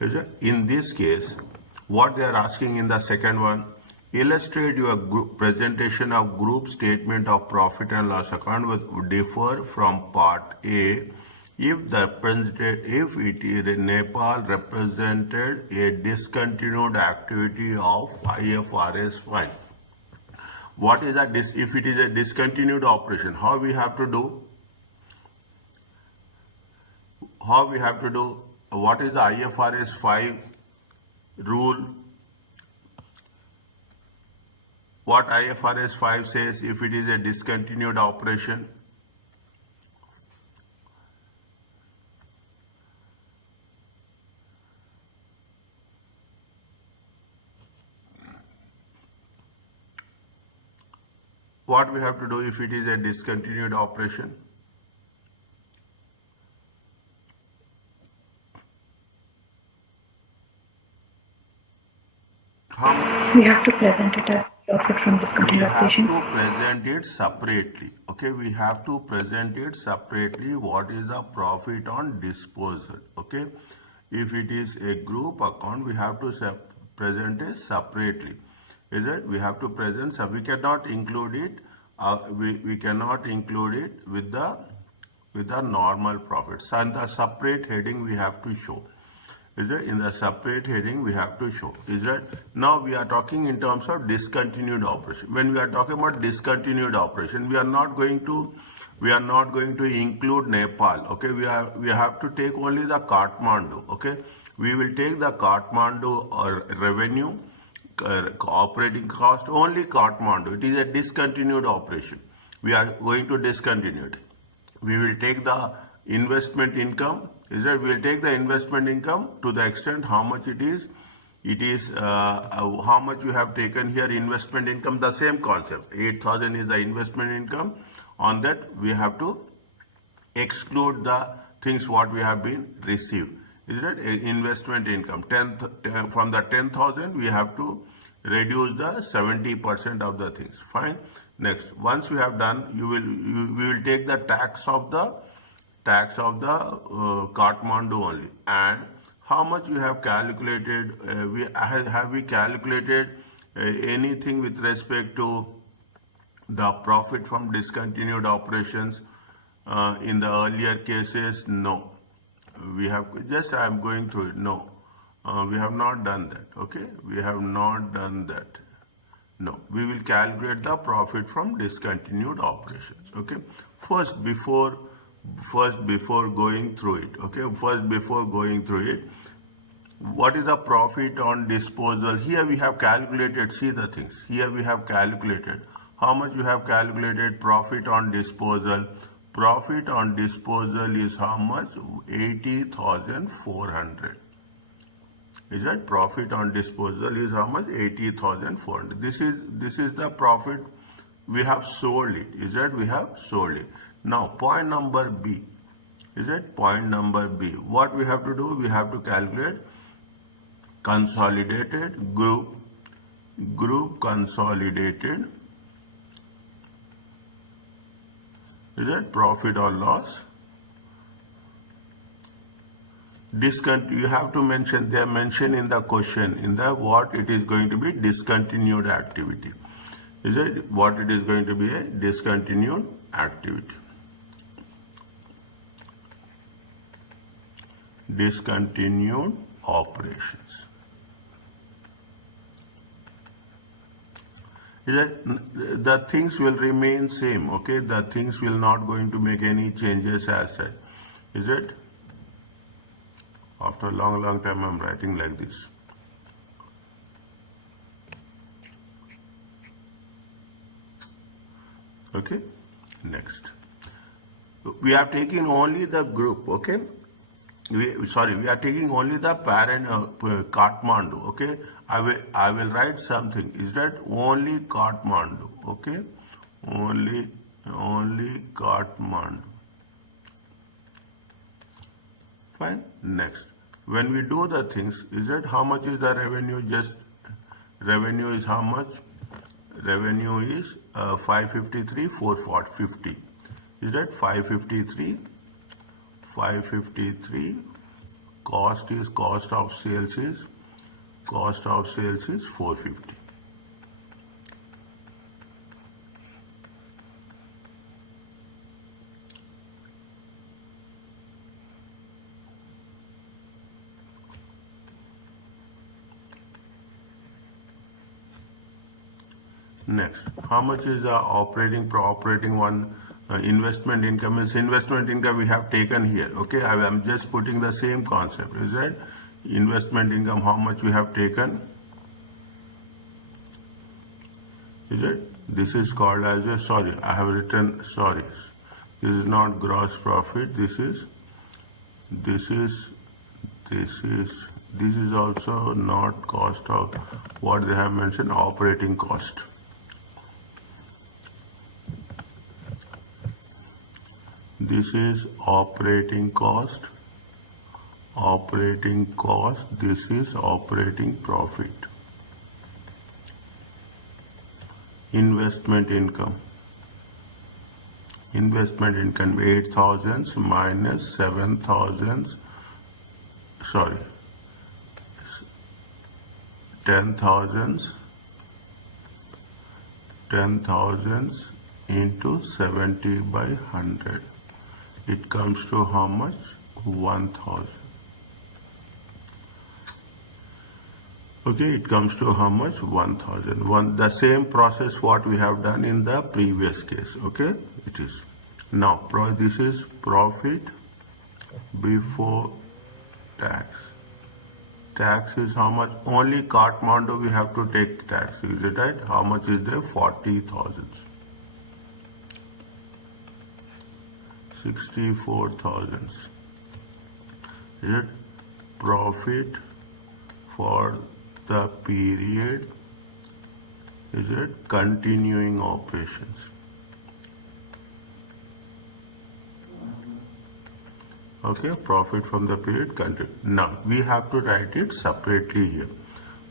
Is it? In this case, what they are asking in the second one, illustrate your presentation of group statement of profit and loss account would differ from part A if it is Nepal represented a discontinued activity of IFRS 5. What is that? If it is a discontinued operation, how we have to do? What is the IFRS 5 rule? What IFRS 5 says if it is a discontinued operation? What we have to do if it is a discontinued operation? We have to present it as profit from discontinued operation. We have to present it separately. Okay, we have to present it separately. What is the profit on disposal? Okay, if it is a group account, we have to present it separately. Is it? We have to present. So we cannot include it. We cannot include it with the normal profits. So in the separate heading we have to show. Is it? In the separate heading we have to show. Is it? Now we are talking in terms of discontinued operation. When we are talking about discontinued operation, we are not going to include Nepal. Okay, we have to take only the Kathmandu. Okay, we will take the Kathmandu or revenue, operating cost, only Kathmandu. It is a discontinued operation. We are going to discontinue it. We will take the investment income. Is that we will take the investment income to the extent how much it is. It is how much you have taken here investment income. The same concept. 8,000 is the investment income. On that we have to exclude the things what we have been received. Is that investment income? From the 10,000 we have to reduce the 70% of the things. Fine. Next, once we have done, we will take the tax of the Kathmandu only, and how much we have calculated. Have we calculated anything with respect to the profit from discontinued operations in the earlier cases? No. We have just, I am going through it. No, we have not done that. Okay, we have not done that. No, we will calculate the profit from discontinued operations. Okay, first before going through it. Okay, what is the profit on disposal? Here we have calculated. See the things. Here we have calculated. How much you have calculated profit on disposal? Profit on disposal is how much? 80,400. Is that profit on disposal is how much? 80,400. This is the profit. We have sold it. Is that we have sold it. Now point number B. Is it? Point number B. What we have to do? We have to calculate consolidated group consolidated. Is it profit or loss? You have to mention, they are mentioned in the question, in the what it is going to be discontinued activity. Is it what it is going to be a discontinued activity? Discontinued operations. Is that the things will remain same? Okay, the things will not going to make any changes as such. Is it? After a long time I'm writing like this. Okay, next. We are taking only the group, okay? We are taking only the parent Kathmandu, okay? I will write something. Is that only Kathmandu, okay? Only Kathmandu. Fine. Next, when we do the things, is that how much is the revenue? Just revenue is how much? Revenue is 553, 450. Is that 553, cost of sales is 450. Next, how much is the operating one investment income? Is investment income we have taken here. Okay, I am just putting the same concept. Is that investment income? How much we have taken? Is it? This is called as a, sorry, I have written, sorry. This is not gross profit. This is also not cost of what they have mentioned, operating cost. This is operating cost, this is operating profit. Investment income 8,000 minus 7,000, sorry, 10,000 into 70 by 100. It comes to how much? 1,000. Okay, it comes to how much? 1,000. The same process what we have done in the previous case. Okay, it is. Now, this is profit before tax. Tax is how much? Only Kathmandu we have to take tax. Is it right? How much is there? 40,000. 64,000. Is it profit for the period? Is it continuing operations? Okay, profit from the period continue. Now we have to write it separately here.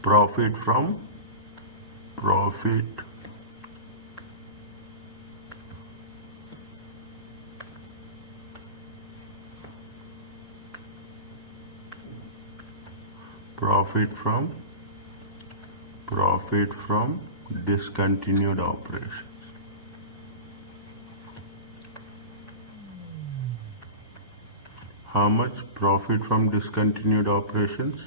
Profit from profit from discontinued operations. How much profit from discontinued operations?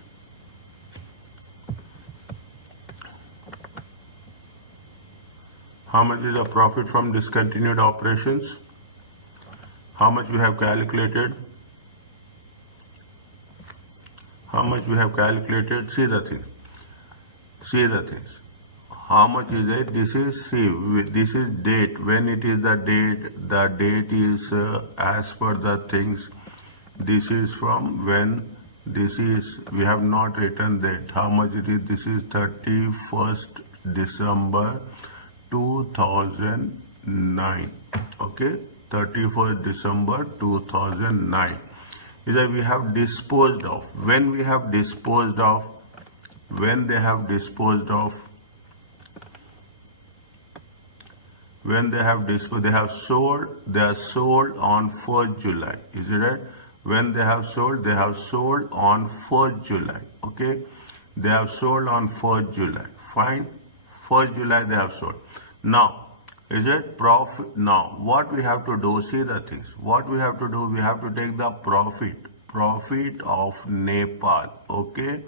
How much is the profit from discontinued operations? How much we have calculated? How much we have calculated? See the thing. See the things. How much is it? This is, see, this is date. When it is the date is as per the things. This is from when, this is, we have not written that. How much it is? This is 31st December 2009. Okay, 31st December 2009. Is that we have disposed of. When we have disposed of, when they have disposed of, when they have disposed, they have sold, they are sold on 1st July. Is it right? When they have sold on 1st July. Okay, they have sold on 1st July. Fine, 1st July they have sold. Now, is it profit? Now, what we have to do, see the things. What we have to do, we have to take the profit of Nepal. Okay,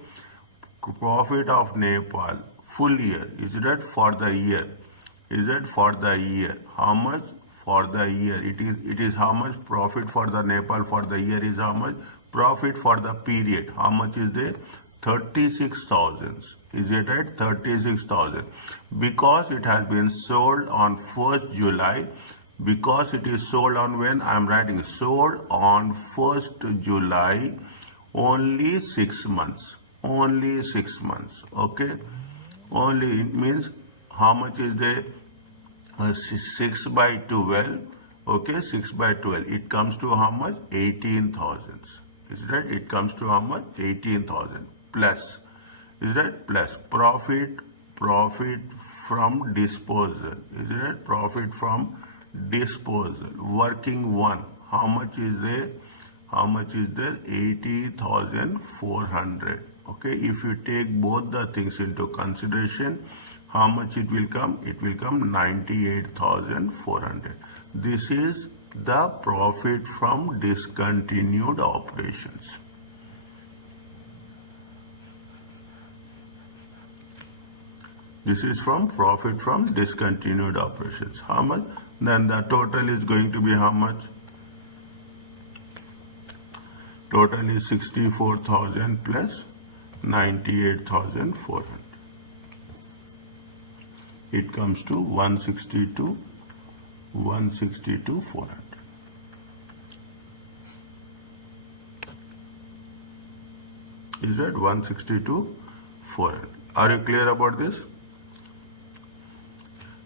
profit of Nepal, full year. Is it right? For the year. Is it for the year? How much? For the year. It is how much profit for the Nepal for the year is how much? Profit for the period. How much is there? 36,000. Is it right? 36,000. Because it has been sold on 1st July. Because it is sold on when? I am writing sold on 1st July. Only 6 months. Only 6 months. Okay. Only, it means how much is there? 6 by 12. Okay, 6 by 12. It comes to how much? 18,000. Is that? It comes to how much? 18,000 plus. Is that? Plus profit from disposal. Is that? Profit from disposal. Working one. How much is there? How much is there? 80,400. Okay, if you take both the things into consideration, how much it will come? It will come 98,400. This is the profit from discontinued operations. This is from profit from discontinued operations. How much? Then the total is going to be how much? Total is 64,000 plus 98,400. It comes to 162,400. Is that 162,400? Are you clear about this?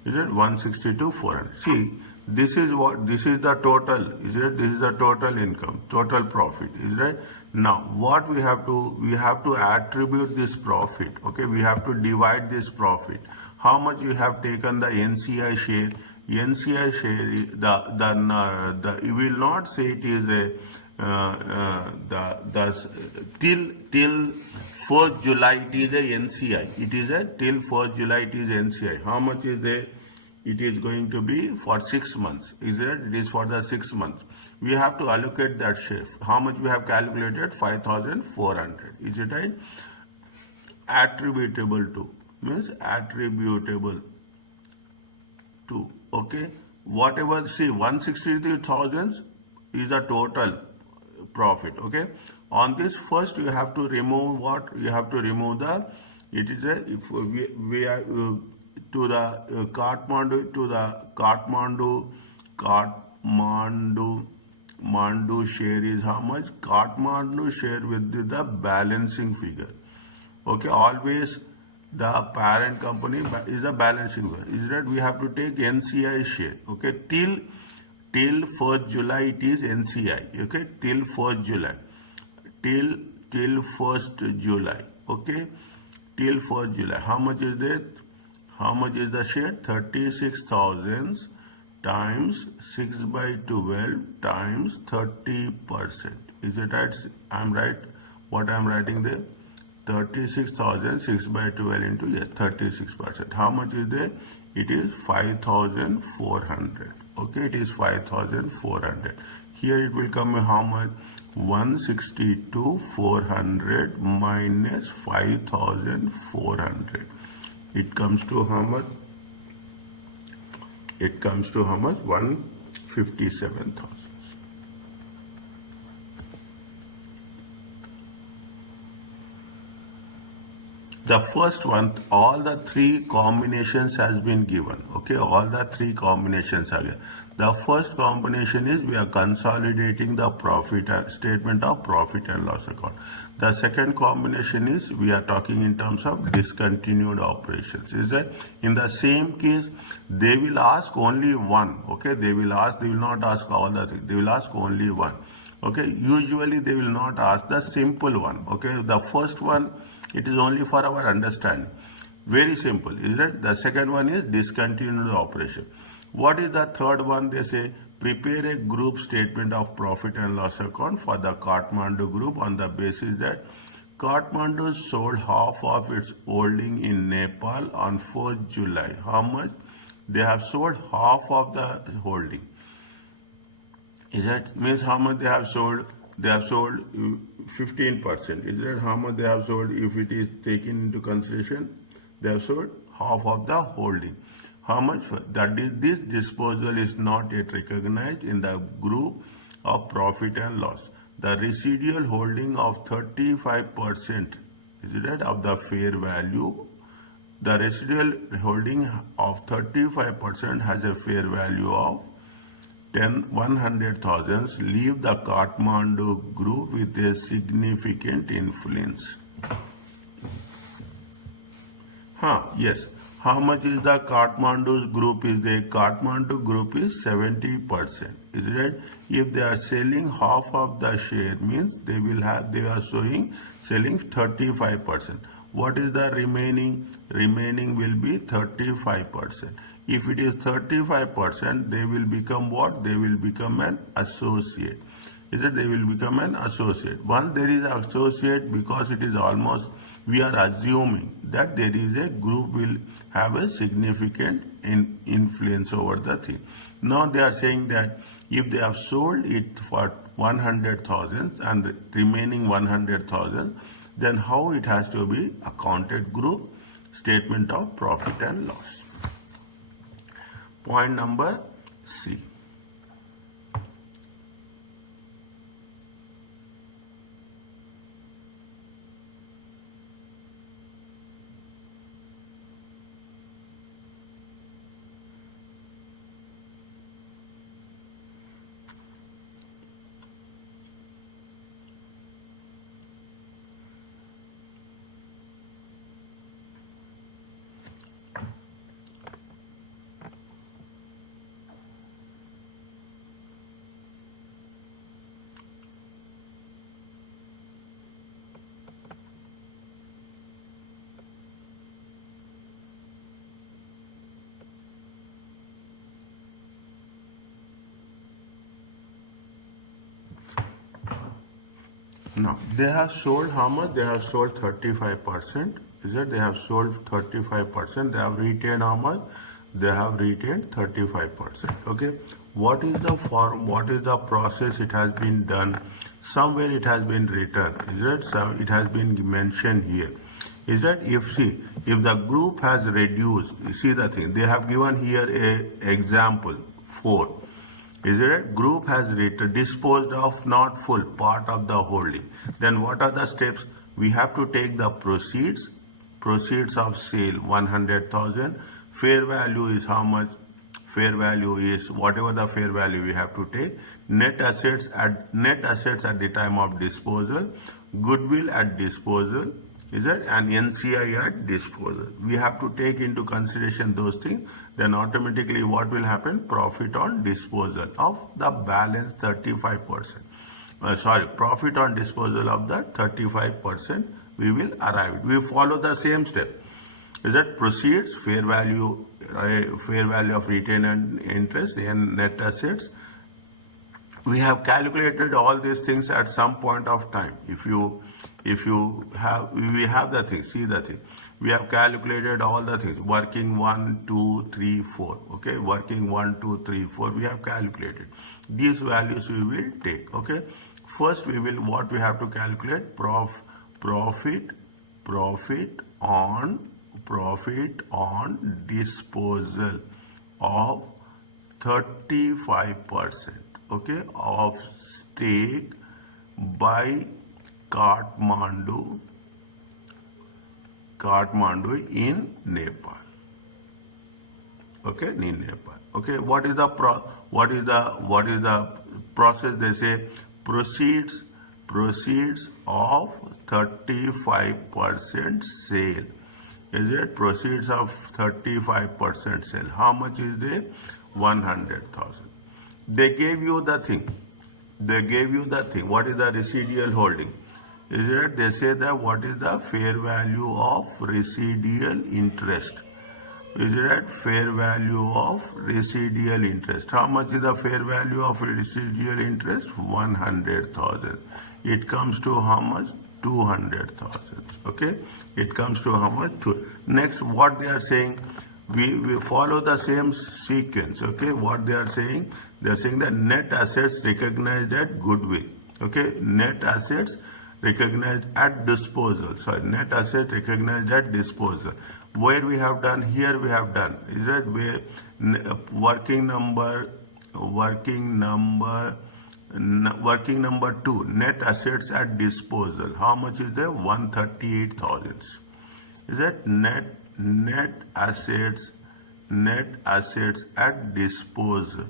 Is it 162,400? See, this is the total. Is it? This is the total income, total profit. Is it? Now, what we have to attribute this profit. Okay, we have to divide this profit. How much you have taken the NCI share? NCI share, you will not say it is till 4th July it is a NCI. It is a till 4th July it is NCI. How much is there? It is going to be for 6 months. Is it? It is for the 6 months. We have to allocate that share. How much we have calculated? 5,400. Is it right? Attributable to means attributable to. Okay. Whatever, see, 163,000 is the total profit. Okay. On this, first you have to remove what? You have to remove the, it is a, if we are to the Kathmandu share is how much? Kathmandu share with the balancing figure. Okay, always the parent company is a balancing figure. Is that we have to take NCI share. Okay, till 1st July it is NCI. Okay, till 1st July. Till 1st July. Okay, till 1st July. How much is that? How much is the share? 36,000 times 6 by 12 times 30%. Is it right? I'm right. What I'm writing there? 36,000 6 by 12 into, yes, 36%. How much is there? It is 5,400. Okay, it is 5,400. Here it will come how much? 162,400 minus 5,400. It comes to how much? It comes to how much? 157,000. The first one, all the three combinations has been given. Okay, all the three combinations are given. The first combination is we are consolidating the profit statement of profit and loss account. The second combination is we are talking in terms of discontinued operations. Is that in the same case they will ask only one. Okay, they will not ask all the things. They will ask only one. Okay, usually they will not ask the simple one. Okay, the first one, it is only for our understanding. Very simple, is it? The second one is discontinued operation. What is the third one? They say prepare a group statement of profit and loss account for the Kathmandu group on the basis that Kathmandu sold half of its holding in Nepal on 4th July. How much? They have sold half of the holding. Is that means how much they have sold? They have sold 15%. Is that how much they have sold? If it is taken into consideration, they have sold half of the holding. How much? That is, this disposal is not yet recognized in the group of profit and loss. The residual holding of 35%, is it right, of the fair value. The residual holding of 35% has a fair value of 100,000. Leave the Kathmandu group with a significant influence. Yes. How much is the Kathmandu group? Is the Kathmandu group is 70%. Is it right? If they are selling half of the share, means they are selling 35%. What is the remaining? Remaining will be 35%. If it is 35%, they will become what? They will become an associate. is that they will become an associate. Once there is an associate, because it is almost, we are assuming that there is a group will have a significant influence over the thing. Now they are saying that if they have sold it for 100,000 and remaining 100,000, then how it has to be accounted group statement of profit and loss. Point number C. Now, they have sold how much? They have sold 35%. Is it? They have sold 35%. They have retained how much? They have retained 35%. Okay. What is the form? What is the process? It has been done. Somewhere it has been written. Is it? So it has been mentioned here. Is that if the group has reduced, you see the thing, they have given here a example 4. Is it? Group has disposed of not full part of the holding. Then what are the steps? We have to take the proceeds of sale 100,000. Fair value is how much? Fair value is whatever the fair value we have to take. Net assets at the time of disposal. Goodwill at disposal. Is it? And NCI at disposal. We have to take into consideration those things. Then automatically what will happen? Profit on disposal of the balance 35%. Profit on disposal of the 35% we will arrive. We follow the same step. Is that proceeds, fair value of retained and interest and net assets. We have calculated all these things at some point of time. We have the thing, see the thing. We have calculated all the things, working 1, 2, 3, 4, okay, working 1, 2, 3, 4, we have calculated. These values we will take, okay. First what we have to calculate, profit on disposal of 35%, okay, of stake by Kathmandu in Nepal. Okay, in Nepal. Okay, what is the process? They say proceeds of 35% sale. Is it? Proceeds of 35% sale. How much is there? 100,000. They gave you the thing. What is the residual holding? Is it? They say that what is the fair value of residual interest? Is it? Fair value of residual interest. How much is the fair value of residual interest? 100,000. It comes to how much? 200,000. Okay. It comes to how much? Next, what they are saying, we follow the same sequence. Okay. What they are saying that net assets recognized at goodwill. Okay. Net assets recognized at disposal. Net assets recognized at disposal. Where we have done, here we have done. Is that where working number 2, net assets at disposal. How much is there? 138,000. Is that net assets at disposal?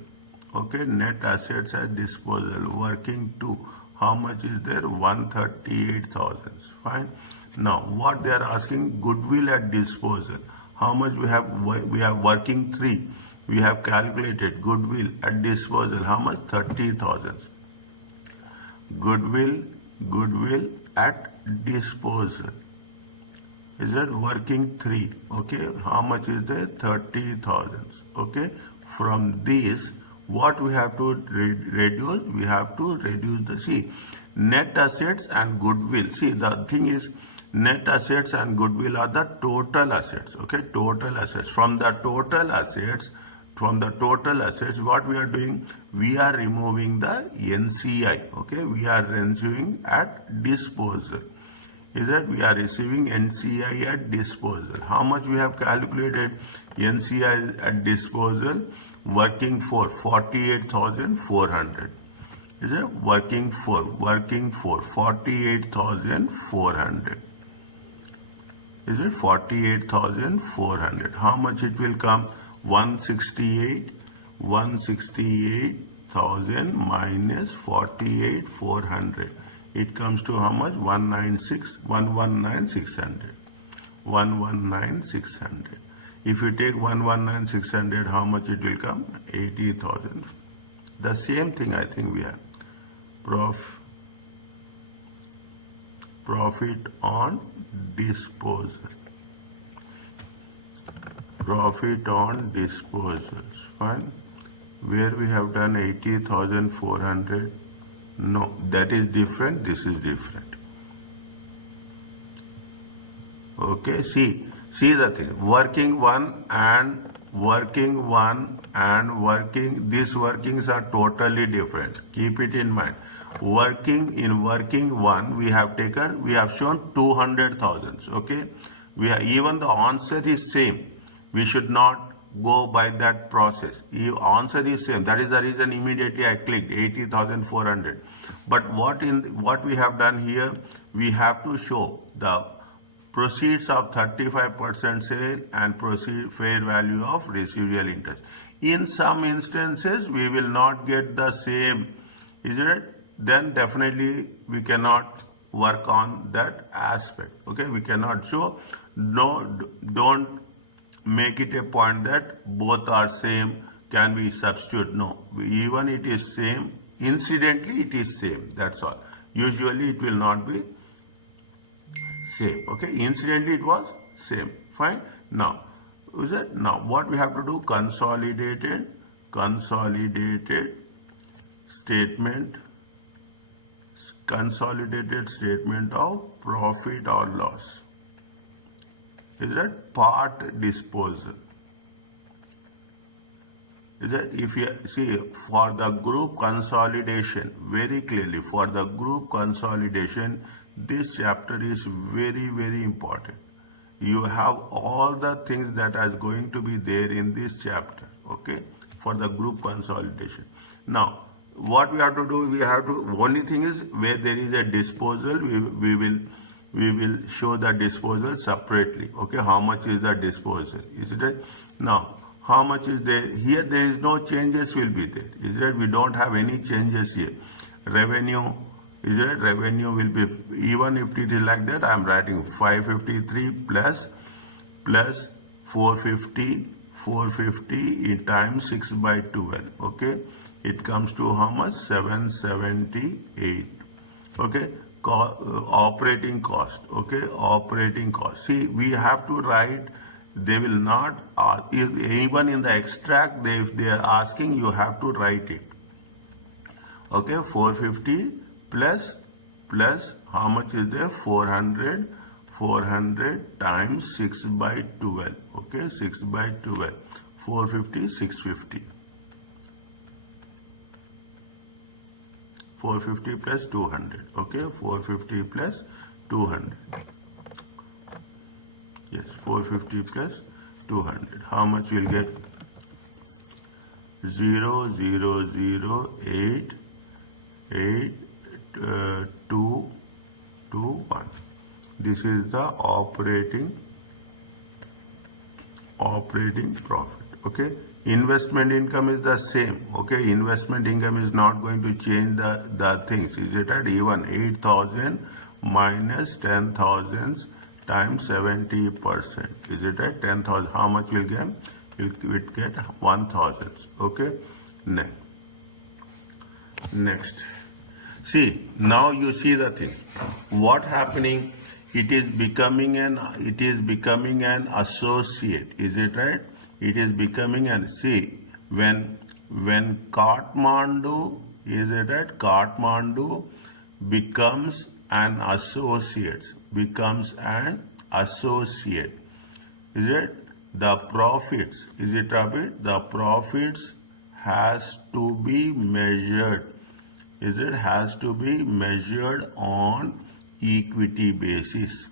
Okay, net assets at disposal. Working 2. How much is there? 138,000. Fine. Now, what they are asking, goodwill at disposal. How much we have? We have working 3. We have calculated goodwill at disposal. How much? 30,000. Goodwill at disposal. Is that working 3? Okay. How much is there? 30,000. Okay. From this, What we have to reduce? We have to reduce the net assets and goodwill. See, the thing is, net assets and goodwill are the total assets. Okay, total assets. From the total assets, what we are doing? We are removing the NCI. Okay, we are receiving at disposal. Is that we are receiving NCI at disposal. How much we have calculated NCI at disposal? Working for 48,400. Is it working for 48,400? Is it 48,400? How much it will come? 168,000 minus 48,400. It comes to how much? 119,600. 119,600. If you take 119,600, how much it will come? 80,000. The same thing I think we have. Profit on disposal. Profit on disposals. Fine. Where we have done 80,400. No, that is different. This is different. Okay, see the thing. Working one and these workings are totally different. Keep it in mind. Working one, we have shown 200,000. Okay, even the answer is same. We should not go by that process. Answer is same. That is the reason immediately I clicked 80,400. But what we have done here, we have to show the proceeds of 35% sale and fair value of residual interest. In some instances, we will not get the same, isn't it? Then definitely we cannot work on that aspect. Okay, we cannot show. No, don't make it a point that both are same, can we substitute? No, even it is same, incidentally it is same, that's all. Usually it will not be same. Okay, incidentally it was same. Fine. Now what we have to do? Consolidated statement of profit or loss. Is that part disposal? Is that if you see for the group consolidation, very clearly for the group consolidation, this chapter is very, very important. You have all the things that are going to be there in this chapter, okay, for the group consolidation. Now, what we have to do, only thing is where there is a disposal, we will show the disposal separately, okay, how much is the disposal, is it? Now, how much is there? Here there is no changes will be there, is it? We don't have any changes here. Revenue, is it? Revenue will be, even if it is like that, I am writing 553 plus 450 in times 6 by 12, okay? It comes to how much? 778, okay? Operating cost, okay? Operating cost. See, we have to write, they will not, even in the extract, if they are asking, you have to write it. Okay, 450 plus how much is there? 400 times 6 by 12. Okay, 6 by 12. 450, 650. 450 plus 200. Okay, 450 plus 200. Yes, 450 plus 200. How much we'll get? 0008821. This is the operating profit. Okay, investment income is the same. Okay, investment income is not going to change the things. Is it at even 8,000 minus 10,000 times 70%? Is it at 10,000? How much will get? We'll get 1,000. Okay, next. See, now you see the thing. What happening? It is becoming an associate. Is it right? It is becoming an, see, when when Kathmandu, is it right? Kathmandu becomes an associate, becomes an associate. Is it? The profits, is it Rabbit? The profits has to be measured. Is it? Has to be measured on equity basis.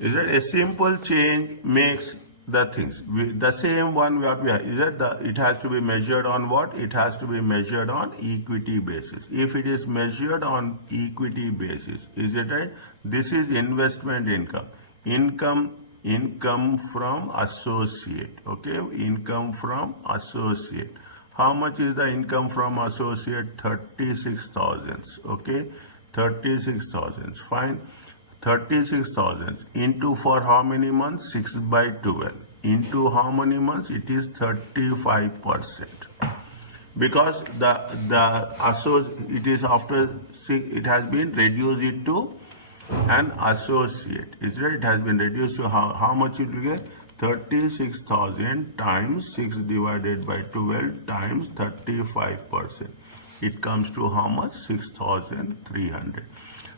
Is it? A simple change makes the things. The same one what we have. Is it? It has to be measured on what? It has to be measured on equity basis. If it is measured on equity basis, is it right? This is investment income. Income from associate. Okay, income from associate. How much is the income from associate? 36,000. Okay, 36,000. Fine. 36,000 into for how many months? 6 by 12. Into how many months? It is 35%. Because it is after it has been reduced it to an associate. Is it? It has been reduced to how much it will get? 36,000 times 6 divided by 12 times 35%. It comes to how much? 6,300.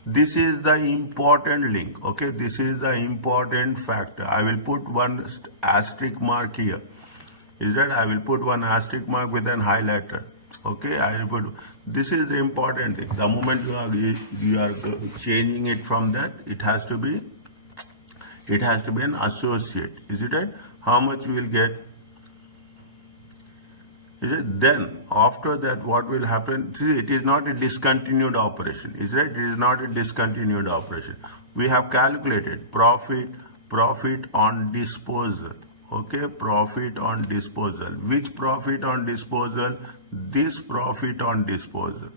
This is the important link. Okay, this is the important factor. I will put one asterisk mark here. Is that I will put one asterisk mark with an highlighter. Okay, I will put. This is the important thing. The moment you are changing it from that, it has to be an associate. Is it right? How much you will get? Is it? Then after that what will happen? See, it is not a discontinued operation. Is it? It is not a discontinued operation. We have calculated profit on disposal. Okay, profit on disposal. Which profit on disposal? This profit on disposal.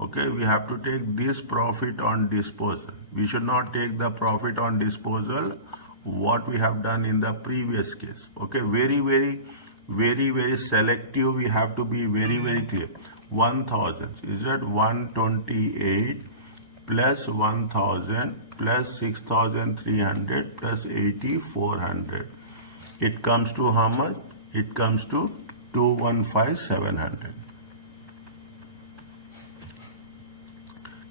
Okay, we have to take this profit on disposal. We should not take the profit on disposal what we have done in the previous case. Okay, very selective. We have to be very clear. 1,000 is that 128 plus 1,000 plus 6,300 plus 8,400. It comes to how much? It comes to 215,700.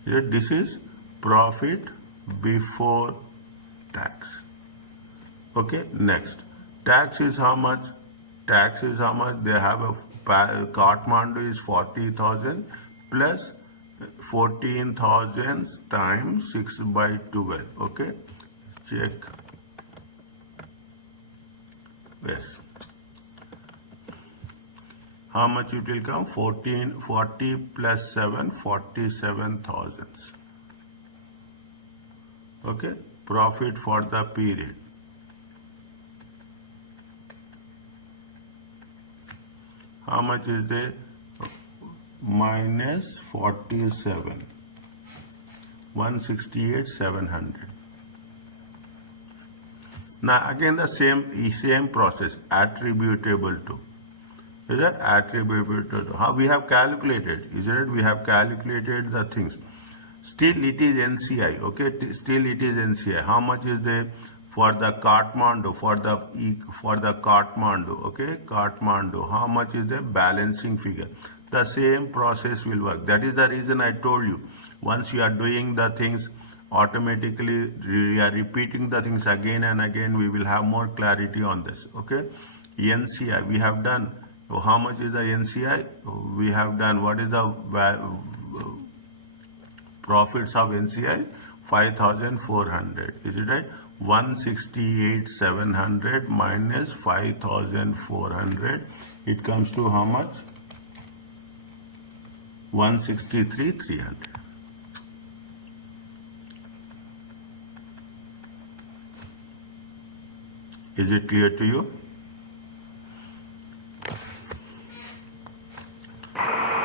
This is profit before tax. Okay, next. Tax is how much? Tax is how much? They have a Kathmandu is 40,000 plus 14,000 times 6 by 12. Okay, check. Yes. How much it will come? 40 plus 7, 47,000. Okay, profit for the period. How much is there? Minus 47. 168,700. Now again the same process, attributable to. Is that attributable to? How we have calculated? Is it? We have calculated the things. Still it is NCI. Okay, still it is NCI. How much is there for the Kathmandu? For the Kathmandu. Okay, Kathmandu. How much is the balancing figure? The same process will work. That is the reason I told you. Once you are doing the things, automatically we are repeating the things again and again. We will have more clarity on this. Okay, NCI we have done. How much is the NCI? We have done. What is the profits of NCI? 5,400. Is it right? 168,700 minus 5,400. It comes to how much? 163,300. Is it clear to you?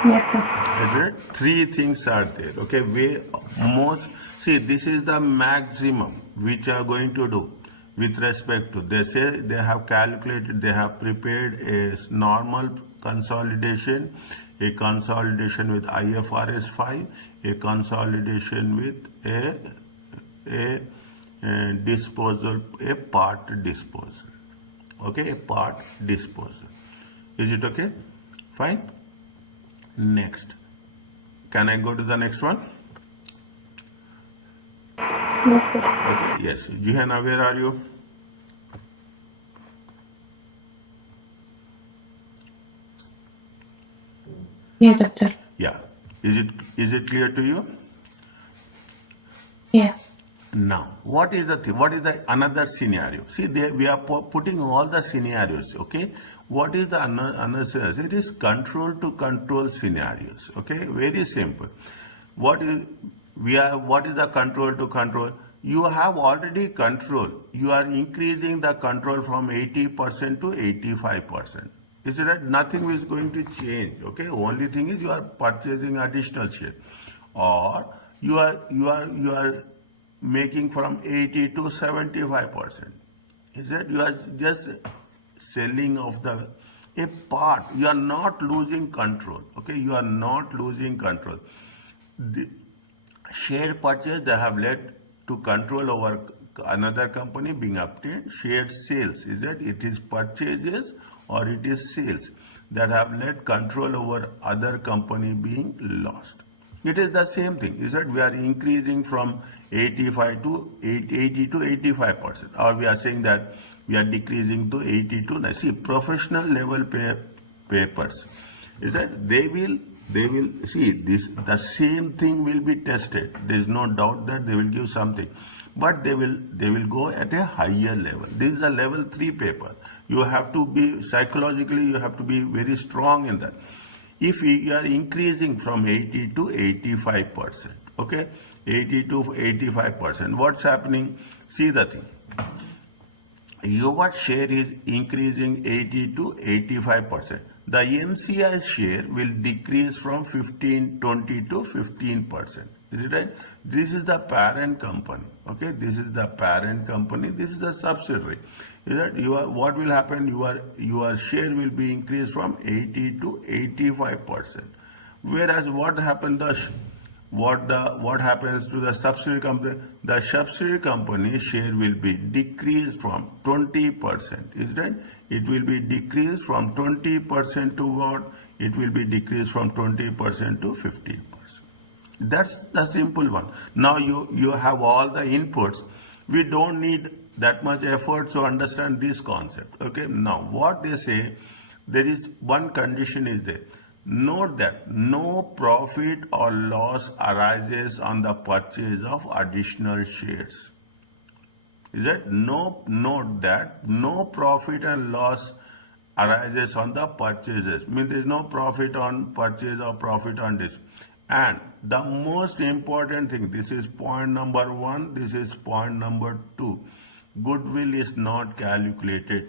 Yes, sir. Is it? Three things are there. Okay, see, this is the maximum which are going to do with respect to. They say they have calculated, they have prepared a normal consolidation, a consolidation with IFRS 5, a consolidation with a disposal, a part disposal. okay, a part disposal. Is it okay? Fine. Next. Can I go to the next one? Yes, sir. Okay, yes. Juhana, where are you? Yeah, doctor. Yeah. Is it clear to you? Yeah. Now, what is the thing? What is the another scenario? See, we are putting all the scenarios. Okay, what is the another scenario? It is control to control scenarios. Okay, very simple. What is What is the control to control? You have already control. You are increasing the control from 80% to 85%. Is it right? Nothing is going to change. Okay, only thing is you are purchasing additional share, or you are making from 80 to 75%. Is that you are just selling of the a part. You are not losing control. Okay, you are not losing control. The share purchase they have led to control over another company being obtained. Share sales is that it is purchases or it is sales that have led control over other company being lost. It is the same thing. Is that we are increasing from 85 to 80 to 85%, or we are saying that we are decreasing to 80 to 90. See, professional level papers is that they will see this, the same thing will be tested. There is no doubt that they will give something, but they will go at a higher level. This is a level 3 paper. You have to be psychologically, you have to be very strong in that. If we are increasing from 80 to 85%, okay, 80 to 85%, what's happening? See the thing. Your share is increasing 80 to 85%. The NCI share will decrease from 20 to 15%. Is it right? This is the parent company. Okay, this is the parent company. This is the subsidiary. Is that what will happen? Your share will be increased from 80 to 85%. Whereas what happens what happens to the subsidiary company? The subsidiary company share will be decreased from 20%. Is that it will be decreased from 20% to what? It will be decreased from 20% to 15%. That's the simple one. Now you have all the inputs. We don't need that much effort to understand this concept. Okay. Now what they say, there is one condition is there. Note that no profit or loss arises on the purchase of additional shares. Is that note that no profit and loss arises on the purchases. Means there is no profit on purchase or profit on this. And the most important thing, this is point number 1, this is point number 2. Goodwill is not calculated.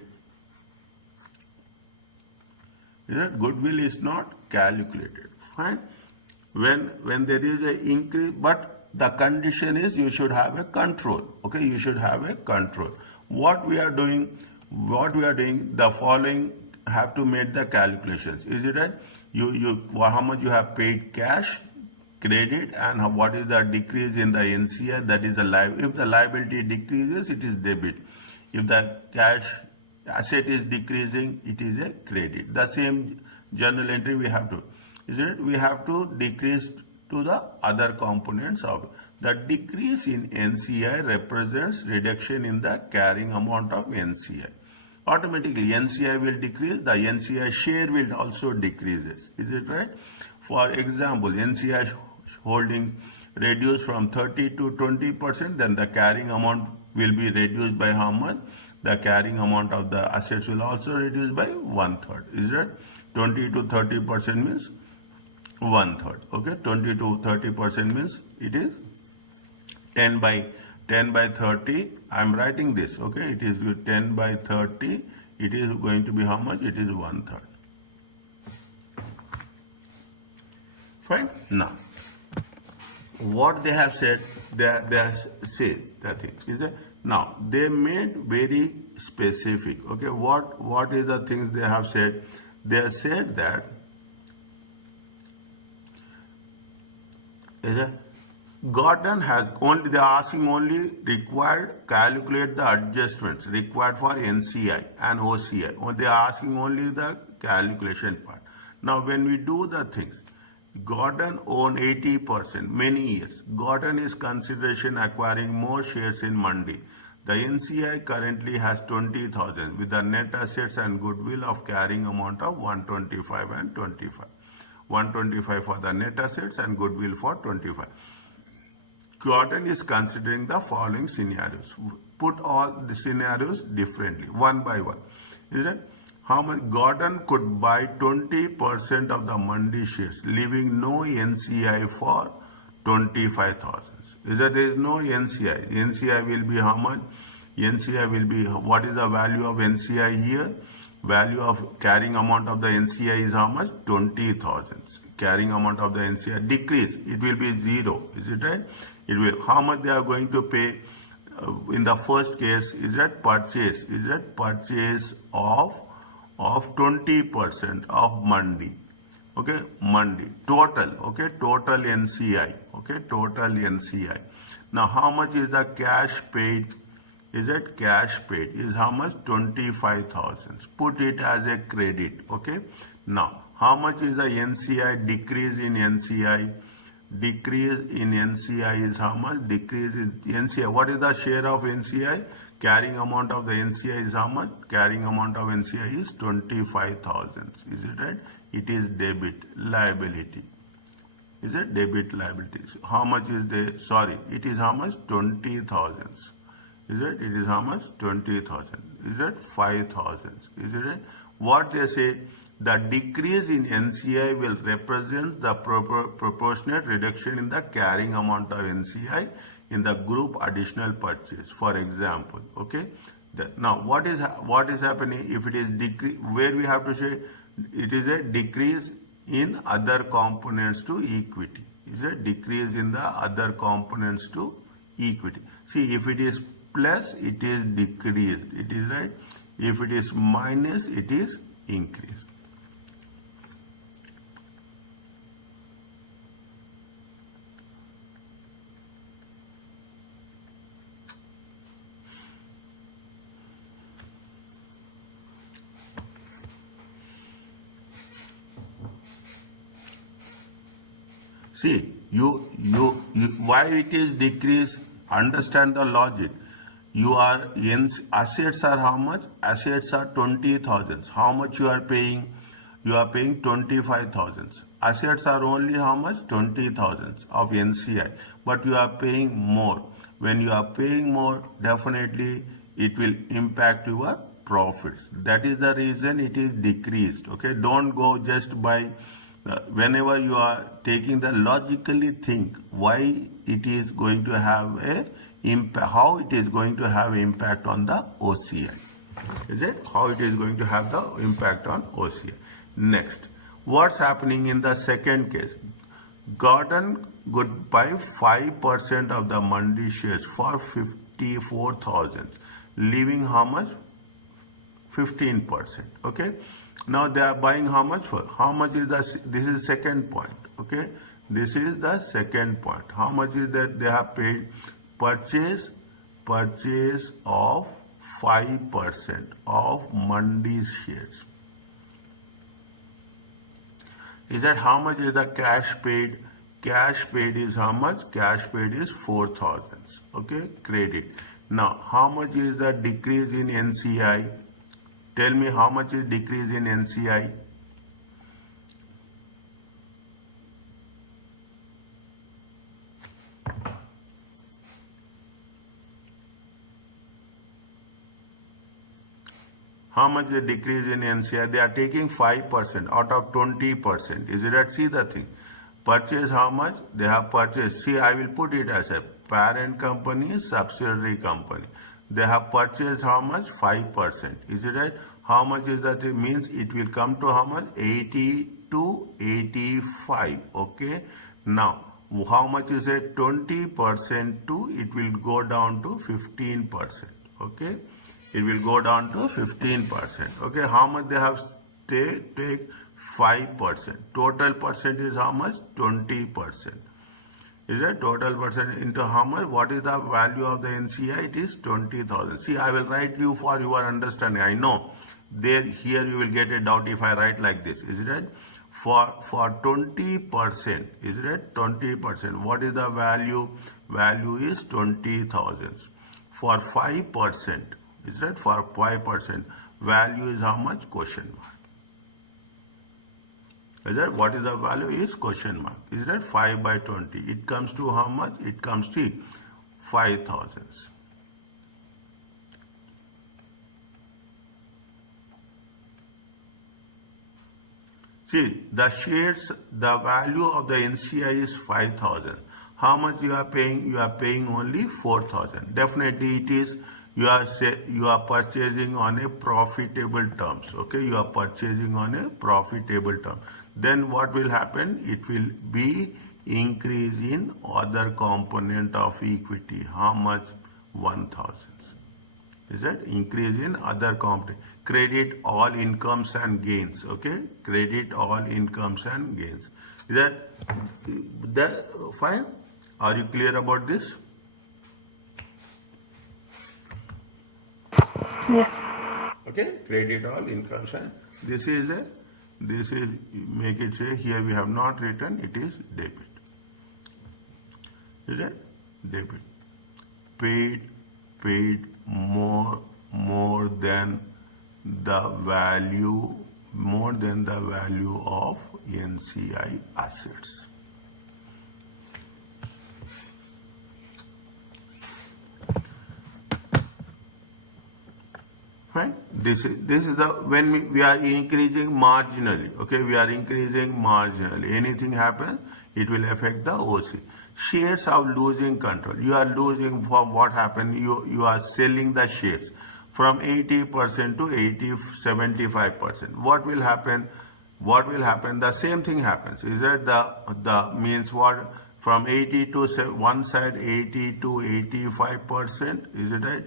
Is that goodwill is not calculated? Fine. When there is an increase, but the condition is you should have a control. Okay, you should have a control. What we are doing, the following have to make the calculations. Is it right? How much you have paid cash, credit, and what is the decrease in the NCI, that is the liability. If the liability decreases, it is debit. If the cash asset is decreasing, it is a credit. The same journal entry we have to. Is it? We have to decrease to the other components of it. The decrease in NCI represents reduction in the carrying amount of NCI. Automatically NCI will decrease, the NCI share will also decreases. Is it right? For example, NCI holding reduced from 30 to 20%, then the carrying amount will be reduced by how much? The carrying amount of the assets will also reduce by 1/3. Is that 20 to 30% means 1/3? Okay, 20 to 30% means it is 10 by 30. I'm writing this. Okay, it is 10 by 30. It is going to be how much? It is 1/3. Fine. Now, what they have said, they have said that thing is that now they made very specific. Okay, what is the things they have said? They have said that is that Gordon has only, they are asking only required, calculate the adjustments required for NCI and OCI. Or they are asking only the calculation part. Now when we do the things, Gordon owned 80% many years. Gordon is consideration acquiring more shares in Mandi. The NCI currently has 20,000 with the net assets and goodwill of carrying amount of 125 and 25. 125 for the net assets and goodwill for 25. Gordon is considering the following scenarios. Put all the scenarios differently, one by one. Is it? How much Gordon could buy 20% of the Mandi shares, leaving no NCI for 25,000. Is that there is no NCI? NCI will be how much? NCI will be, what is the value of NCI here? Value of carrying amount of the NCI is how much? 20,000. Carrying amount of the NCI decrease, it will be 0. Is it right? It will. How much they are going to pay in the first case? Is that purchase? Is that purchase of 20% of Mandi? Okay, Mandi total. Okay, total NCI. Okay, total NCI. Now, how much is the cash paid? Is that cash paid? Is how much? 25,000. Put it as a credit. Okay. Now, how much is the NCI? Decrease in NCI. Decrease in NCI is how much? Decrease in NCI. What is the share of NCI? Carrying amount of the NCI is how much? Carrying amount of NCI is 25,000. Is it right? It is debit liability. Is it debit liabilities? How much is the? Sorry, it is how much? 20,000. Is it? It is how much? 20,000. Is it 5,000? Is it right? What they say? The decrease in NCI will represent the proportionate reduction in the carrying amount of NCI in the group additional purchase, for example. Okay. Now, what is happening if it is decrease? Where we have to say it is a decrease in other components to equity. Is a decrease in the other components to equity. See, if it is plus, it is decreased. It is right. If it is minus, it is increased. See, why it is decreased? Understand the logic. Assets are how much? Assets are 20,000. How much you are paying? You are paying 25,000. Assets are only how much? 20,000 of NCI. But you are paying more. When you are paying more, definitely it will impact your profits. That is the reason it is decreased. Okay, don't go just by. Whenever you are taking the logically think why it is going to have a impact, how it is going to have impact on the OCI. Is it? How it is going to have the impact on OCI. Next, what's happening in the second case? Gordon could buy 5% of the Mandi shares for 54,000, leaving how much? 15%. Okay. Now they are buying how much for? How much is this is second point. Okay. This is the second point. How much is that they have paid? Purchase of 5% of Mandi's shares. Is that how much is the cash paid? Cash paid is how much? Cash paid is 4,000. Okay. Credit. Now how much is the decrease in NCI? Tell me how much is decrease in NCI? How much is decrease in NCI? They are taking 5% out of 20%. Is it right? See the thing. Purchase how much? They have purchased. See, I will put it as a parent company, subsidiary company. They have purchased how much? 5%. Is it right? How much is that? It means it will come to how much? 80 to 85. Okay. Now, how much is it? 20% to, it will go down to 15%. Okay. It will go down to 15%. Okay. How much they have take 5%. Total percent is how much? 20%. Is that total percent into how much? What is the value of the NCI? It is 20,000. See, I will write you for your understanding. I know there here you will get a doubt if I write like this. Is it right? For 20%, is it 20%? What is the value? Value is 20,000. For 5%, is that for 5%? Value is how much? Question mark. Is that what is the value? Is question mark. Is that 5 by 20? It comes to how much? It comes to 5,000. See, the shares, the value of the NCI is 5,000. How much you are paying? You are paying only 4,000. Definitely it is, you are purchasing on a profitable terms. Okay, you are purchasing on a profitable term. Then what will happen? It will be increase in other component of equity. How much? 1,000. Is that increase in other component? Credit all incomes and gains. Okay, credit all incomes and gains. Is that fine? Are you clear about this? Yes. Okay, credit all incomes and this is make it say here we have not written, it is debit. Is it debit? Paid more than the value of NCI assets. Right? This is the when we are increasing marginally. Okay, we are increasing marginally. Anything happens, it will affect the OC. Shares are losing control. You are losing from what happened. You are selling the shares from 80% to 75%. What will happen? What will happen? The same thing happens. Is that the means what? From 80 to one side 80 to 85%. Is it right?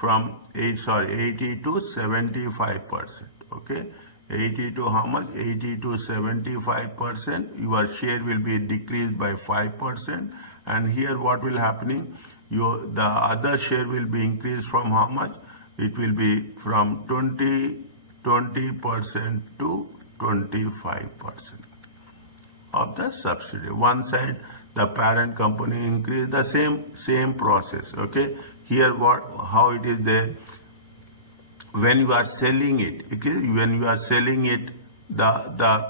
From 80 to 75%. Okay, 80 to how much? 80 to 75%. Your share will be decreased by 5%. And here what will happening? The other share will be increased from how much? It will be from 20% to 25% of the subsidiary. One side the parent company increase the same process. Okay, here how it is there? When you are selling it, okay, when you are selling it, the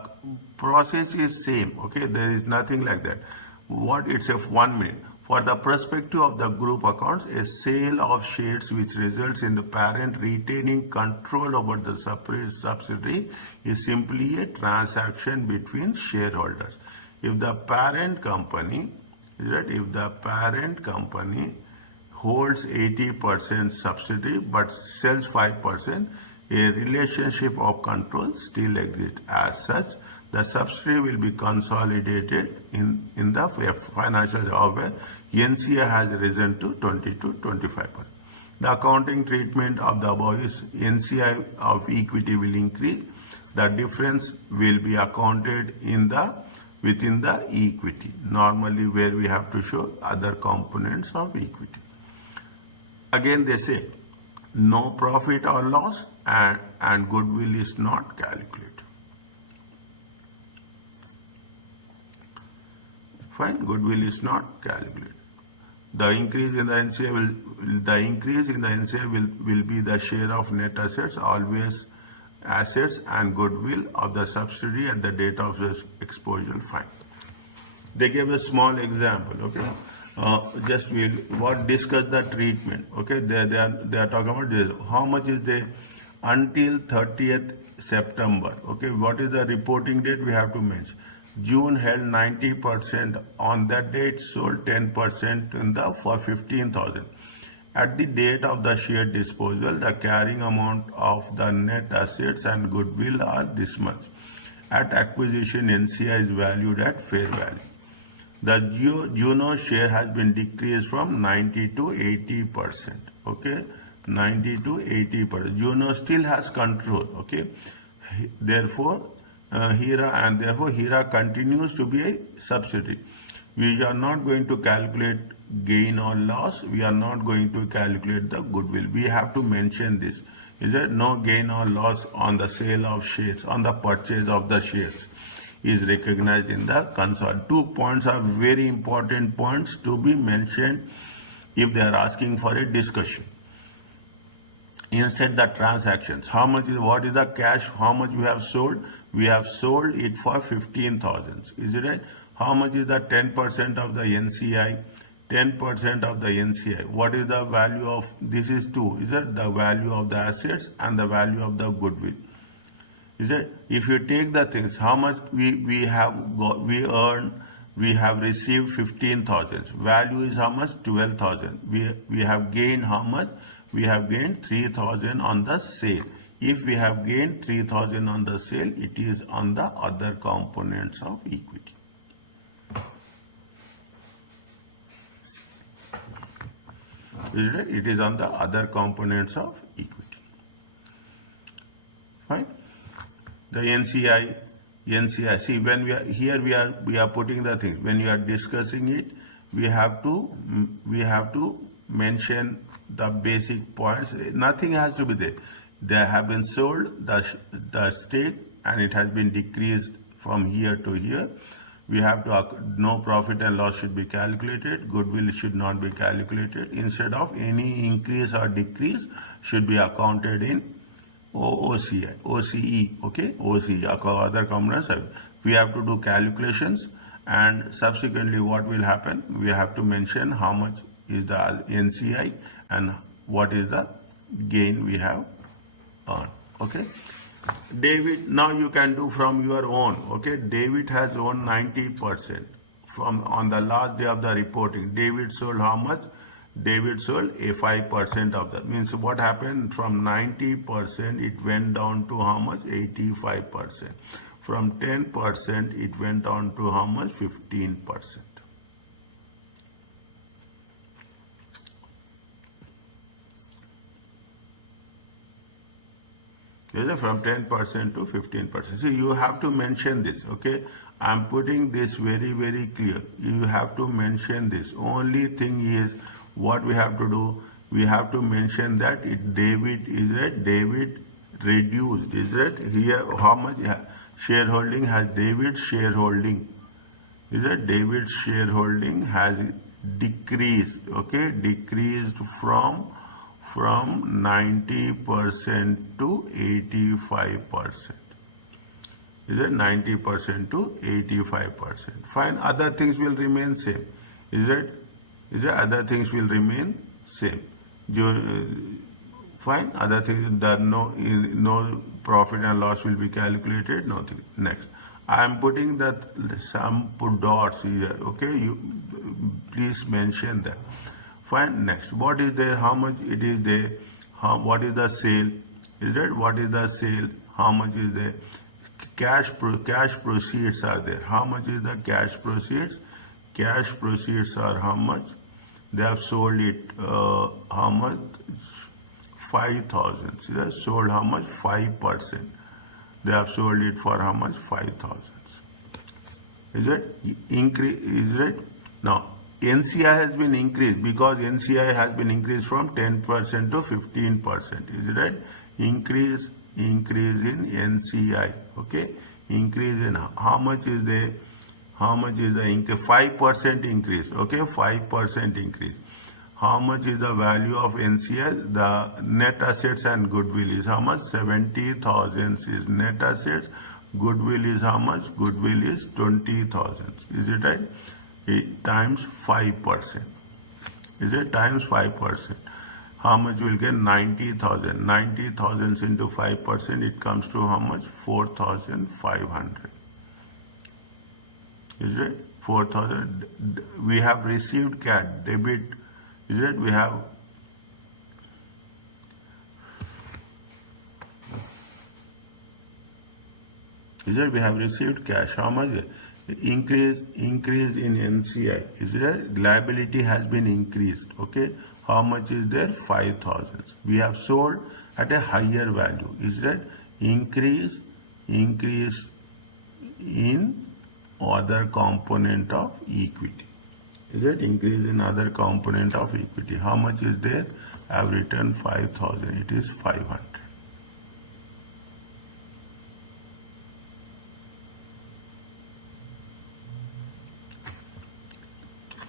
process is same. Okay, there is nothing like that. What it's a 1 minute. For the perspective of the group accounts, a sale of shares which results in the parent retaining control over the subsidiary is simply a transaction between shareholders. If the parent company, holds 80% subsidiary but sells 5%, a relationship of control still exists. As such, the subsidiary will be consolidated in the financial where NCI has risen to 20 to 25%. The accounting treatment of the above is NCI of equity will increase. The difference will be accounted within the equity. Normally where we have to show other components of equity. Again they say no profit or loss and goodwill is not calculated. Fine, goodwill is not calculated. The increase in the NCI will be the share of net assets, always assets and goodwill of the subsidiary at the date of the exposure. Fine. They gave a small example. Okay. Just we'll discuss the treatment. Okay, they are talking about this. How much is the until 30th September? Okay, what is the reporting date? We have to mention. June held 90%. On that date, sold 10% for 15,000. At the date of the share disposal, the carrying amount of the net assets and goodwill are this much. At acquisition, NCI is valued at fair value. The Juno share has been decreased from 90 to 80%. Okay, 90 to 80%. Juno still has control. Okay, therefore Hira continues to be a subsidiary. We are not going to calculate gain or loss. We are not going to calculate the goodwill. We have to mention this. Is there no gain or loss on the sale of shares, on the purchase of the shares is recognized in the console. 2 points are very important points to be mentioned if they are asking for a discussion. Instead, the transactions, how much is, what is the cash, how much we have sold? We have sold it for 15,000. Is it right? How much is the 10% of the NCI? 10% of the NCI. What is the value of, this is 2, is it the value of the assets and the value of the goodwill? Is it? If you take the things, how much we have got, we earned, we have received 15,000. Value is how much? 12,000. We have gained how much? We have gained 3,000 on the sale. If we have gained 3,000 on the sale, it is on the other components of equity. Is it? It is on the other components of equity. Fine. The NCI. See, when we are here, we are putting the things. When you are discussing it, we have to mention the basic points. Nothing has to be there. They have been sold the stake, and it has been decreased from here to here. We have to, no profit and loss should be calculated. Goodwill should not be calculated. Instead of any increase or decrease should be accounted in OCE, okay, OCE, other components. We have to do calculations, and subsequently what will happen, we have to mention how much is the NCI and what is the gain we have earned, okay. David, now you can do from your own, okay. David has owned 90% from on the last day of the reporting. David sold how much? David sold a 5% of that. Means what happened? From 90% it went down to how much? 85%. From 10% it went down to how much? 15%. From 10% to 15%. So you have to mention this, okay. I'm putting this very, very clear. You have to mention this. Only thing is, what we have to do, we have to mention that David is it, David reduced, is it here, how much shareholding has David shareholding, is it David shareholding has decreased, okay, decreased from 90% to 85%. Is it 90% to 85%? Fine, other things will remain same. Is it other things will remain same. Fine, other things that no profit and loss will be calculated, nothing. Next, I am putting that some dots here, okay, you please mention that. Fine, next, what is there, how much it is there, what is the sale, is it, what is the sale, how much is there, cash proceeds are there, how much is the cash proceeds? Cash proceeds are how much? They have sold it, how much? 5,000. See, they have sold how much? 5%. They have sold it for how much? 5,000. Is it? Increase, is it? Now, NCI has been increased because NCI has been increased from 10% to 15%. Is it right? Increase in NCI. Okay? Increase in how much is the increase? 5% increase. Okay? 5% increase. How much is the value of NCI? The net assets and goodwill is how much? 70,000 is net assets. Goodwill is how much? Goodwill is 20,000. Is it right? Times 5%. Is it times 5%? How much will get? 90,000. 90,000 into 5%, it comes to how much? 4,500. Is it? 4,000. We have received cash, debit. Is it? We have. Is it? We have received cash. How much? Increase in NCI. Is there? Liability has been increased. Okay. How much is there? 5,000. We have sold at a higher value. Is that increase in other component of equity. Is it increase in other component of equity? How much is there? I have written 5,000. It is 500.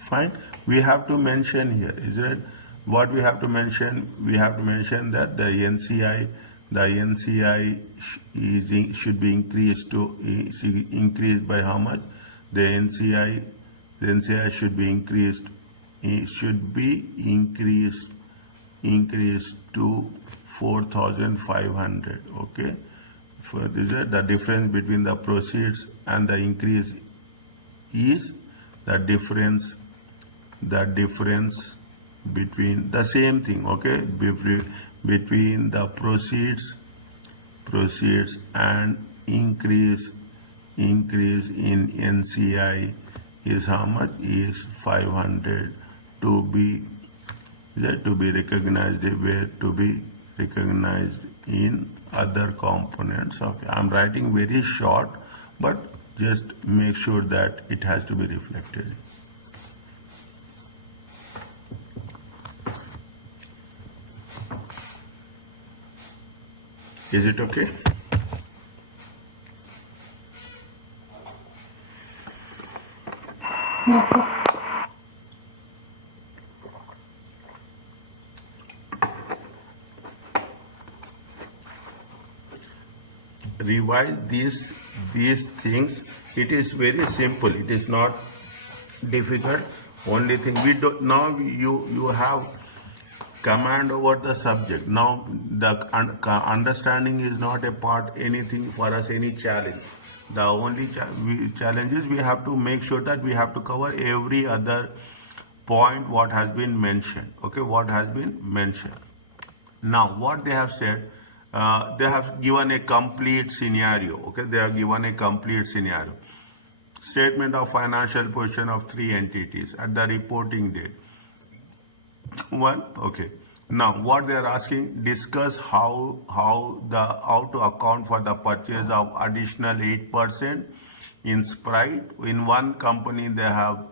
Fine. We have to mention here. Is it what we have to mention? We have to mention that the NCI should be increased by how much? The NCI should be increased. It should be increased to 4,500. Okay. For this, the difference between the proceeds and the increase is the difference between the same thing. Okay, between the proceeds and increase in NCI is how much? Is 500 to be recognized in other components. Okay, I'm writing very short, but just make sure that it has to be reflected. Is it okay? Yes, sir. Revise these things. It is very simple. It is not difficult. Only thing we do now, you have command over the subject. Now the understanding is not a part anything for us, any challenge. The only challenge is we have to make sure that we have to cover every other point what has been mentioned. Okay, what has been mentioned. Now what they have said, they have given a complete scenario. Okay, they have given a complete scenario. Statement of financial position of 3 entities at the reporting date. One, okay. Now what they are asking, discuss how to account for the purchase of additional 8% in Sprite. In one company they have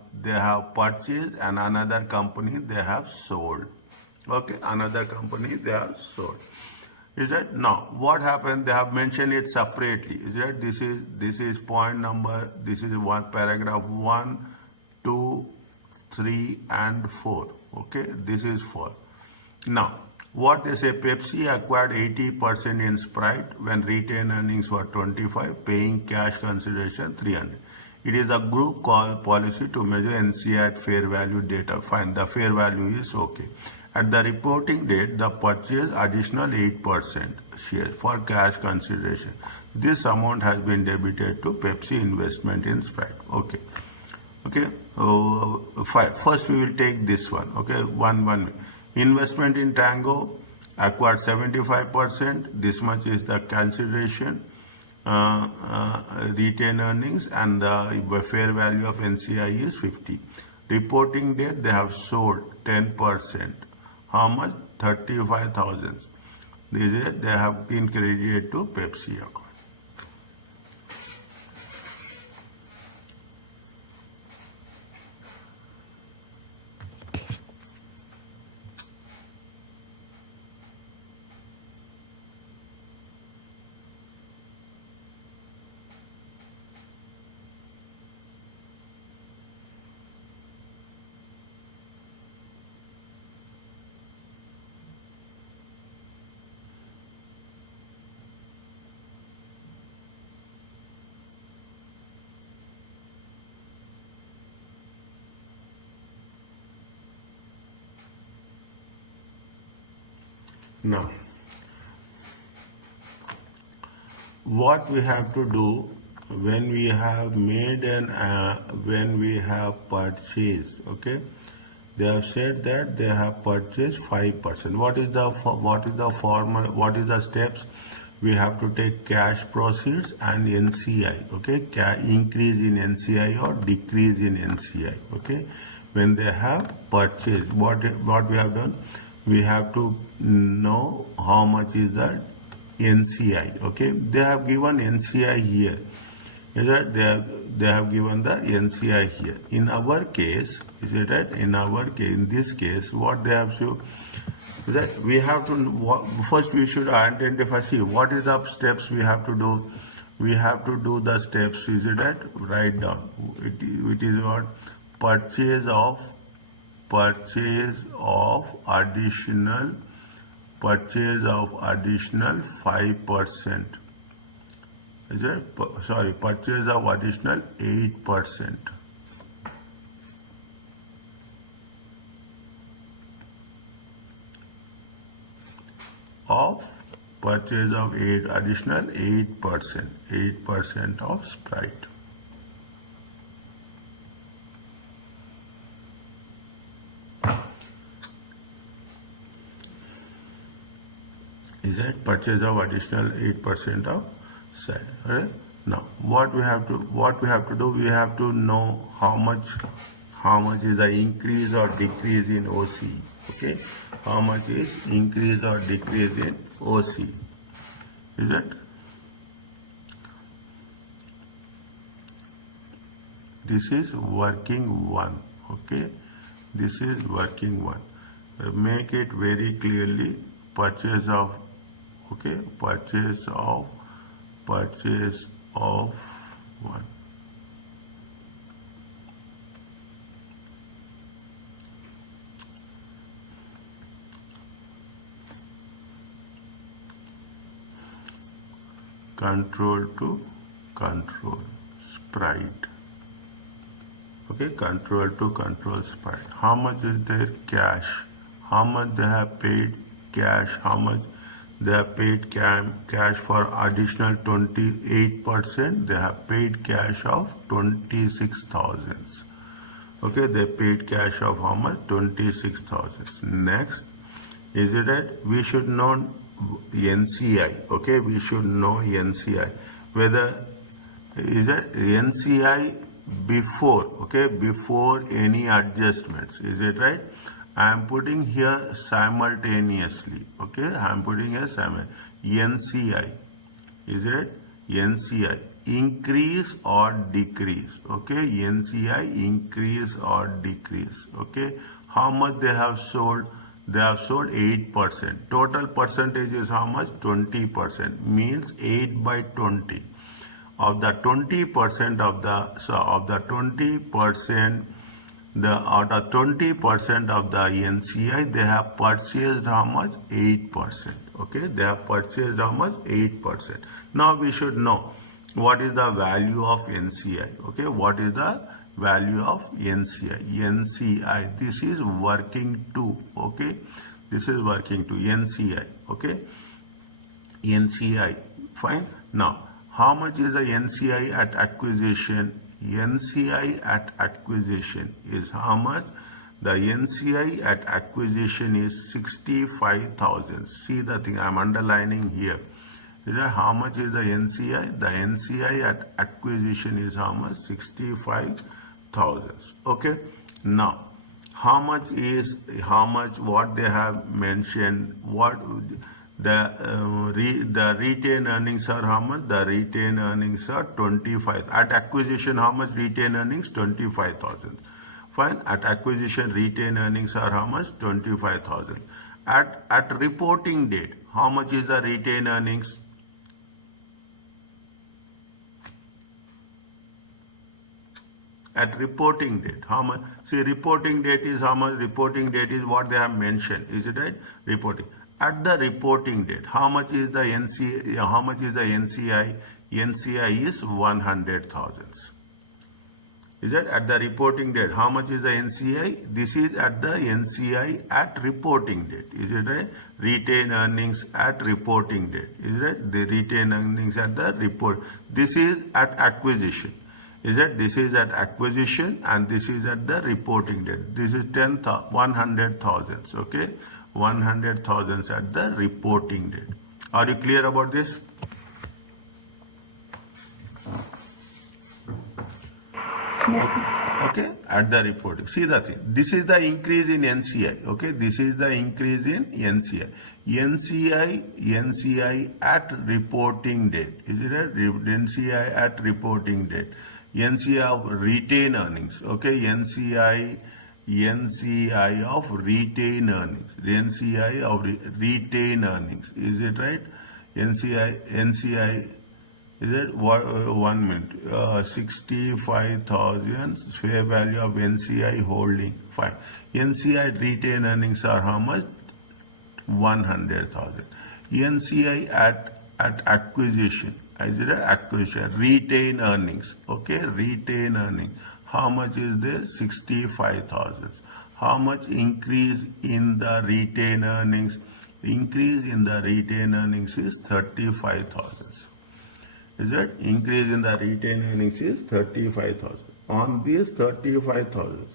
purchased and another company they have sold. Okay, another company they have sold. Is that now what happened? They have mentioned it separately. Is that this is point number, this is one paragraph 1, 2, 3 and 4. Okay, this is 4. Now what they say, Pepsi acquired 80% in Sprite when retained earnings were 25, paying cash consideration 300. It is a group call policy to measure NCI at fair value data. Fine, the fair value is okay. At the reporting date, the purchase additional 8% share for cash consideration. This amount has been debited to Pepsi investment in Sprite. Okay. Okay. Fine. First we will take this one. Okay. One. Investment in Tango acquired 75%. This much is the consideration, retained earnings, and the fair value of NCI is 50. Reporting date, they have sold 10%. How much? 35,000. They have been credited to Pepsi account. Now, what we have to do when we have made when we have purchased, okay, they have said that they have purchased 5%. What is the formula? What is the steps? We have to take cash proceeds and NCI. Okay, increase in NCI or decrease in NCI. Okay, when they have purchased, what we have done? We have to know how much is the NCI. Okay, they have given NCI here. Is that they have given the NCI here. In our case, is it right? In our case, in this case, what they have to is that we have to first we should identify. See what is the steps we have to do. We have to do the steps. Is it right? Write down. It is what purchase of additional 5%. Is it? Sorry, purchase of additional 8%. Of purchase of additional 8% of Sprite. Is that purchase of additional 8% of Sprite? Right? Now, what we have to do? We have to know how much is the increase or decrease in OC. Okay, how much is increase or decrease in OC? Is it? This is working one. Okay, this is working one. Make it very clearly. Purchase of. Okay, purchase of one. Control to control Sprite. Okay, control to control Sprite. How much is their cash? How much they have paid cash? How much they have paid cash for additional 28%? They have paid cash of 26,000. Okay, they paid cash of how much? 26,000. Next, is it right? We should know NCI. Okay, we should know NCI. Whether is it NCI before? Okay, before any adjustments. Is it right? I am putting here simultaneously. Okay, I am putting here NCI. Is it NCI increase or decrease? Okay, NCI increase or decrease. Okay, how much they have sold? They have sold 8%. Total percentage is how much? 20%. Means 8 by 20. Of the 20% of the 20%. Out of 20% of the NCI, they have purchased how much? 8%. Okay, they have purchased how much? 8%. Now we should know what is the value of NCI. Okay, what is the value of NCI? NCI, this is working 2. Okay, this is working 2. NCI. Okay, NCI. Fine. Now, how much is the NCI at acquisition? NCI at acquisition is how much? The NCI at acquisition is 65,000. See the thing I am underlining here. Is that how much is the NCI? The NCI at acquisition is how much? 65,000. Okay. Now, what they have mentioned? What the retained earnings are how much? The retained earnings are 25. At acquisition, how much retained earnings? 25,000. Fine. At acquisition, retained earnings are how much? 25,000. At reporting date, how much is the retained earnings? At reporting date, how much? See, reporting date is how much? Reporting date is what they have mentioned. Is it right? Reporting. At the reporting date, how much is the NCI? How much is the NCI? NCI is 100,000. Is that at the reporting date? How much is the NCI? This is at the NCI at reporting date. Is it right? Retained earnings at reporting date. Is it right? The retained earnings at the report. This is at acquisition. Is that this is at acquisition and this is at the reporting date. This is 100,000. Okay. 100,000 at the reporting date. Are you clear about this? Yes, sir. Okay, at the reporting. See the thing. This is the increase in NCI. Okay, this is the increase in NCI. NCI at reporting date. Is it a NCI at reporting date? NCI of retained earnings. Okay, NCI of retained earnings. NCI of retained earnings. Is it right? NCI. Is it 1 minute? 65,000 fair value of NCI holding. Fine. NCI retained earnings are how much? 100,000. NCI at acquisition. Is it acquisition? Retained earnings. Okay, retained earnings. How much is there? 65,000. How much increase in the retained earnings? Increase in the retained earnings is 35,000. Is it? Increase in the retained earnings is 35,000. On these 35,000,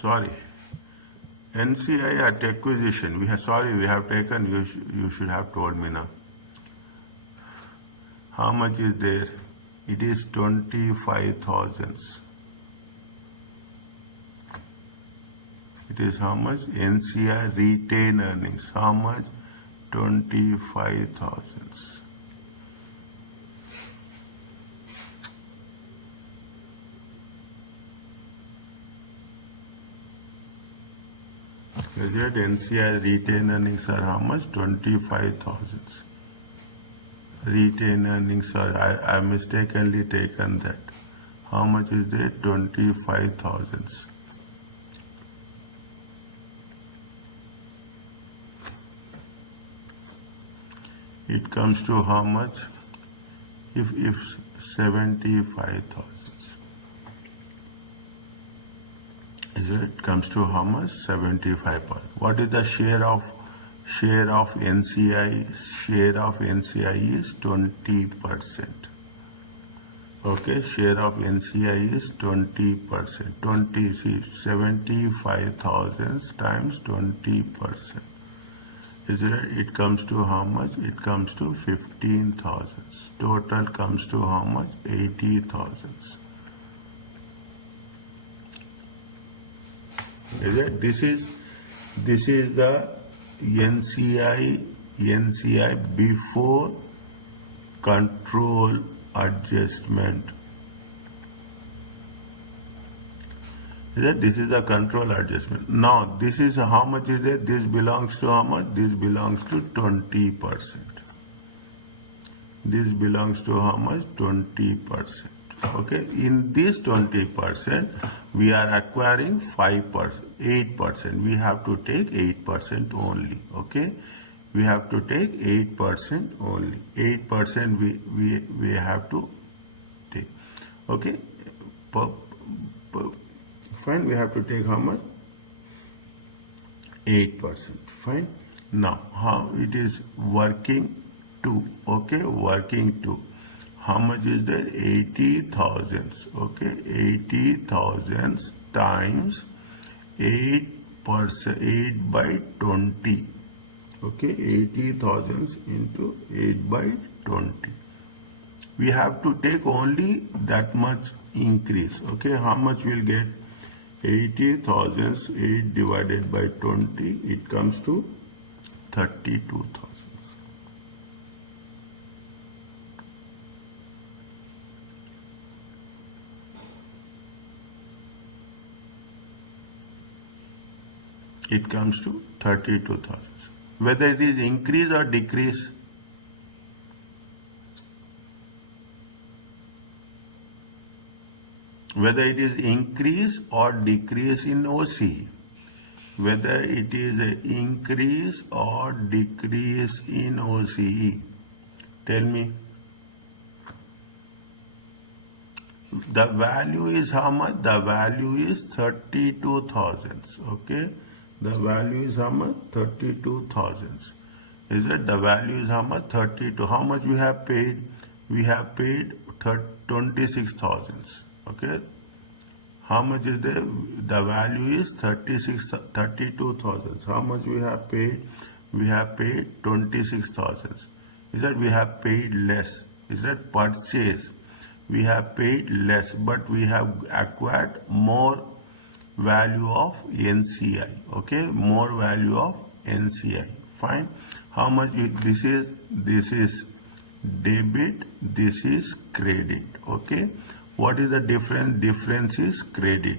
sorry. NCI at acquisition, we have taken, you should have told me now. How much is there? It is 25,000. It is how much? NCI retained earnings. How much? 25,000. Is it? NCI retained earnings are how much? 25,000. Retained earnings are, I mistakenly taken that. How much is there? 25,000. It comes to how much? If 75,000. It comes to how much? 75%. What is the share of NCI? Share of NCI is 20%. Okay, share of NCI is 20%. 75,000 times 20%. Is it? It comes to how much? It comes to 15,000. Total comes to how much? 80,000. Is it? This is the NCI before control adjustment. Is it? This is the control adjustment. Now this is how much is it? This belongs to how much? This belongs to 20%. This belongs to how much? 20%. Okay, in this 20%, we are acquiring 5%, 8%. We have to take 8% only. Okay, we have to take 8% only. 8% we have to take. Okay, fine. We have to take how much? 8%. Fine. Now, how it is working to? Okay, working to. How much is there? 80,000. Okay, 80,000 times 8%, 8 by 20. Okay, 80,000 into 8 by 20. We have to take only that much increase. Okay, how much we'll get? 80,000, 8 divided by 20, it comes to 32,000. It comes to 32,000. Whether it is increase or decrease, whether it is increase or decrease in OC, whether it is an increase or decrease in OCE, tell me. The value is how much? The value is 32,000. Okay, the value is how much? 32,000. Is it the value is how much? 32. How much we have paid? We have paid 26,000. Okay. How much is there? The value is 32,000. How much we have paid? We have paid 26,000. Is that we have paid less? Is that purchase? We have paid less, but we have acquired more value of NCI. Okay, more value of NCI. Fine. How much this is? This is debit. This is credit. Okay. What is the difference? Difference is credit.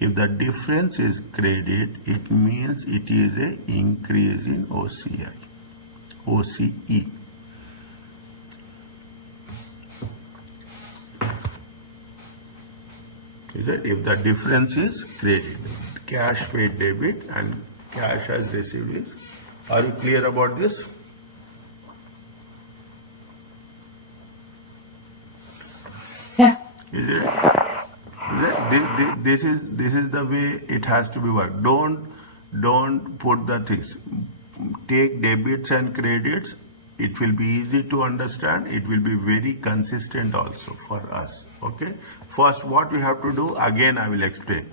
If the difference is credit, it means it is an increase in OCI, OCE. Is it? If the difference is credit, cash paid debit and cash as received is. Are you clear about this? Yeah. Is it? This is the way it has to be worked. Don't put the things. Take debits and credits. It will be easy to understand. It will be very consistent also for us. Okay. First, what we have to do, again I will explain.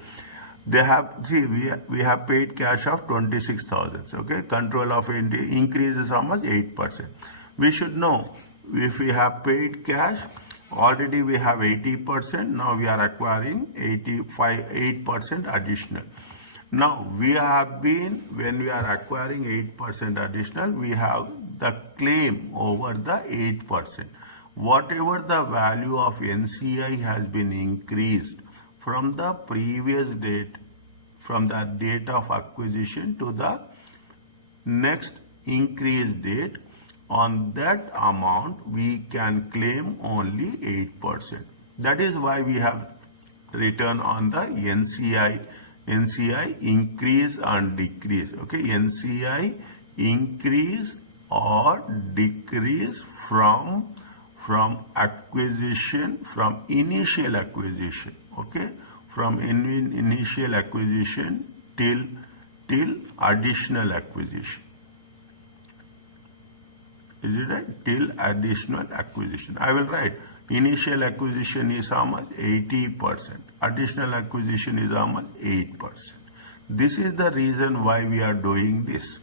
They have, see, we have paid cash of 26,000. Okay. Control of INT increases how much? 8%. We should know if we have paid cash. Already we have 80%. Now we are acquiring 8% additional. Now we have been, when we are acquiring 8% additional, we have the claim over the 8%. Whatever the value of NCI has been increased from the previous date, from the date of acquisition to the next increased date, on that amount we can claim only 8%. That is why we have written on the NCI increase and decrease. Okay, NCI increase or decrease from acquisition, from initial acquisition. Okay, from initial acquisition till additional acquisition. Is it right? Till additional acquisition. I will write initial acquisition is how much? 80%. Additional acquisition is how much? 8%. This is the reason why we are doing this.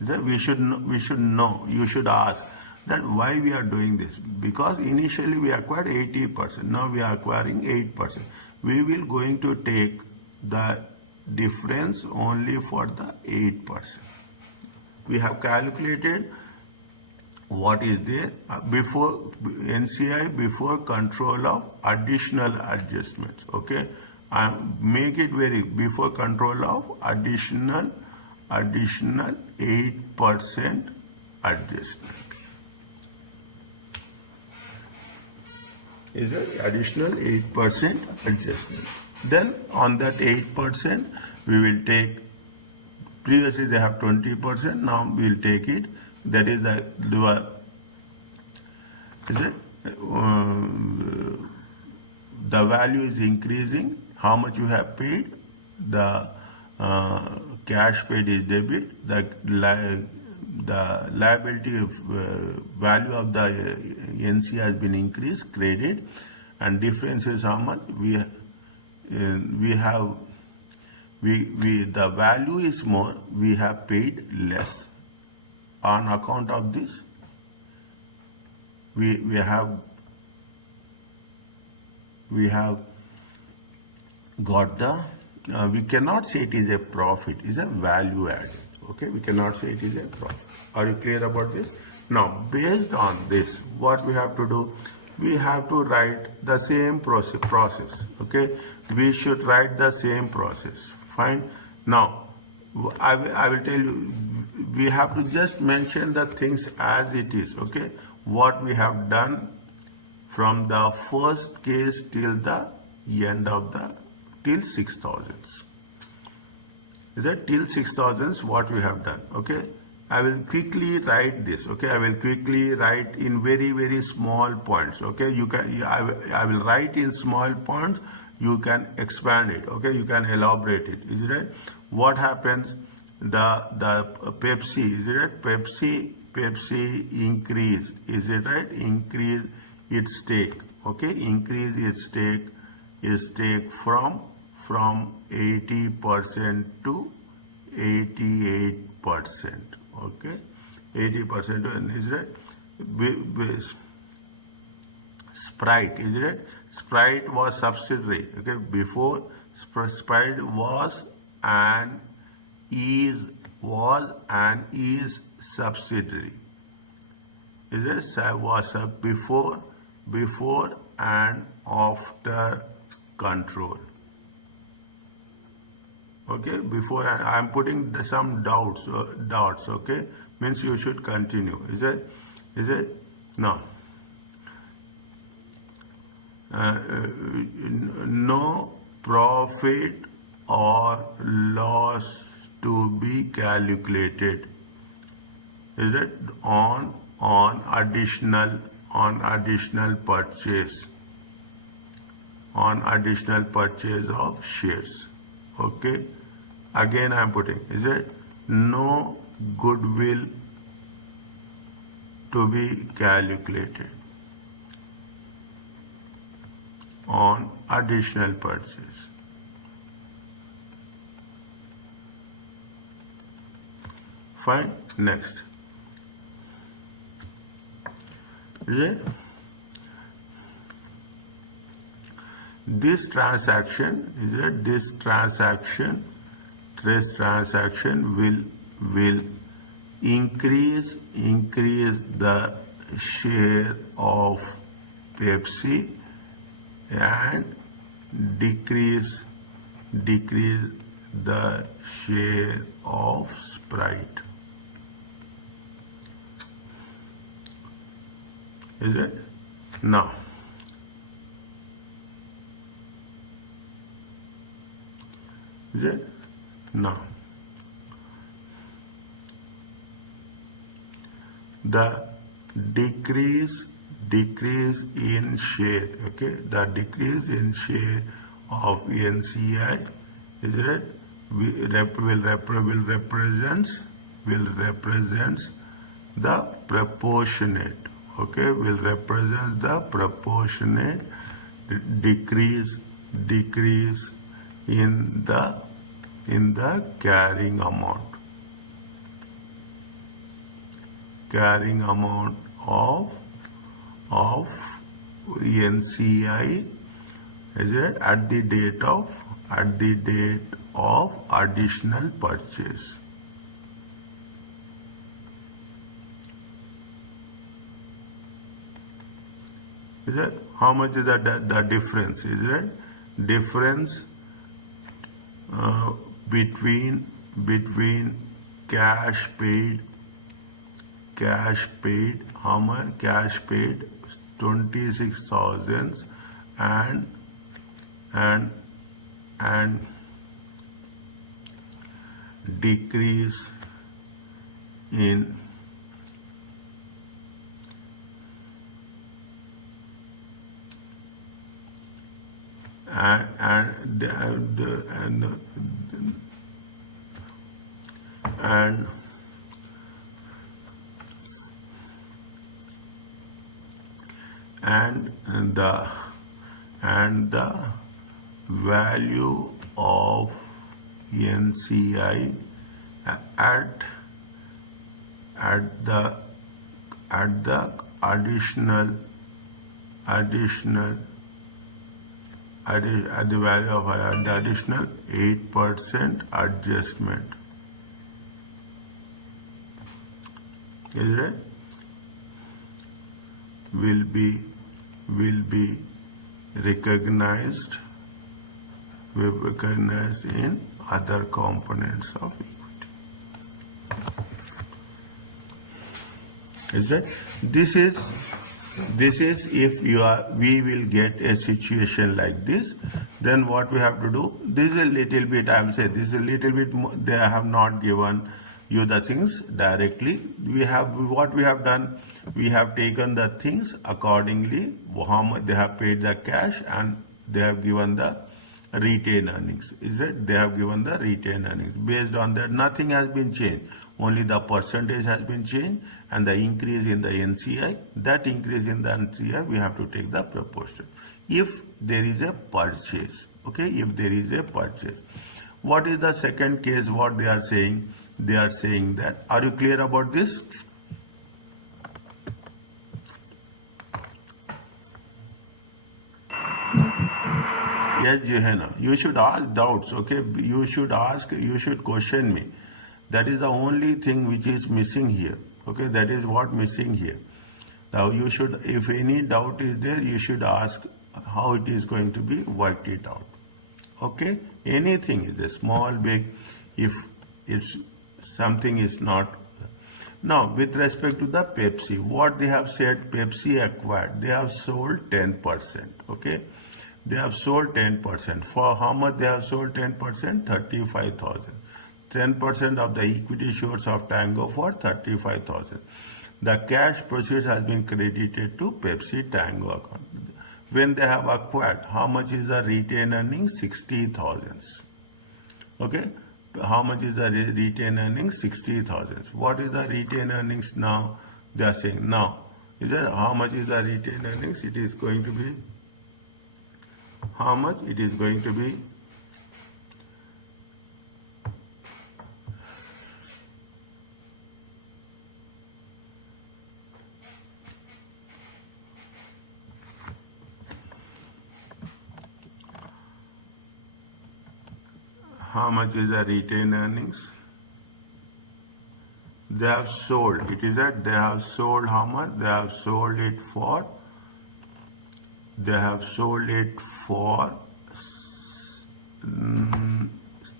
That we should know. You should ask that why we are doing this. Because initially we acquired 80%. Now we are acquiring 8%. We will going to take the difference only for the 8%. We have calculated what is there before NCI, before control of additional adjustments. Okay, make it very before control of additional 8% adjustment. Is it additional 8% adjustment? Then on that 8% we will take, previously they have 20%, now we will take it. That is the the value is increasing. How much you have paid? The cash paid is debit. The liability value of the NC has been increased, credit, and difference is how much the value is more. We have paid less. On account of this, we have got the, we cannot say it is a profit, it is a value added. Okay, we cannot say it is a profit. Are you clear about this? Now, based on this, what we have to do, we have to write the same process. Okay, we should write the same process. Fine. Now, I will tell you, we have to just mention the things as it is. Okay, what we have done from the first case till the end of the till 6,000. Is that till 6,000 what we have done? Okay, I will quickly write this. Okay, I will quickly write in very small points. Okay, you can, I will write in small points. You can expand it. Okay, you can elaborate it. Is it right? What happens the Pepsi, is it right? Pepsi increased, is it right? Increase its stake, okay? Increase its stake from 80% to 88%, okay? 80% is it right? Sprite, is it? Sprite was subsidiary. Okay, before Sprite was an is subsidiary. Is it? Was before and after control. Okay, before and I'm putting some dots. Okay, means you should continue. Is it? No. No profit or loss to be calculated, is it, on additional purchase of shares. Okay, again I am putting, is it, no goodwill to be calculated on additional purchase. Fine. Next. Is it? This transaction, is it? This transaction will increase the share of Pepsi and decrease the share of Sprite. Is it? Now, is it? Now, the decrease in share, okay, the decrease in share of NCI, is it, will represents the proportionate, okay, will represent the proportionate decrease in the carrying amount of NCI, is it, at the date of additional purchase. Is it? How much is the difference? Is it difference between cash paid, how much cash paid, 26,000 and decrease in the value of NCI at the additional at the value of the additional 8% adjustment. Is it? Will be recognized in other components of equity. Is that? This is if we will get a situation like this, then what we have to do, this is a little bit, I am saying this is a little bit more, they have not given you the things directly. What we have done, we have taken the things accordingly, how much they have paid the cash, and they have given the retained earnings. Is it? They have given the retained earnings. Based on that, nothing has been changed. Only the percentage has been changed and the increase in the NCI. That increase in the NCI, we have to take the proportion. If there is a purchase, okay, if there is a purchase. What is the second case? What they are saying? They are saying that, are you clear about this? Yes, Johanna. You should ask doubts, okay? You should ask, you should question me. That is the only thing which is missing here, okay? That is what missing here. Now you should, if any doubt is there, you should ask how it is going to be worked it out, okay? Anything is a small, big, if it's something is not. Now, with respect to the Pepsi, what they have said, Pepsi acquired, they have sold 10%, okay? They have sold 10%. For how much they have sold 10%? 35,000. 10% of the equity shares of Tango for 35,000. The cash proceeds has been credited to Pepsi Tango account. When they have acquired, how much is the retained earnings? 60,000. Okay? How much is the retained earnings? 60,000. What is the retained earnings now? They are saying now. Is that how much is the retained earnings? It is going to be how much? It is going to be how much is the retained earnings? They have sold. It is that they have sold how much? They have sold it for. They have sold it for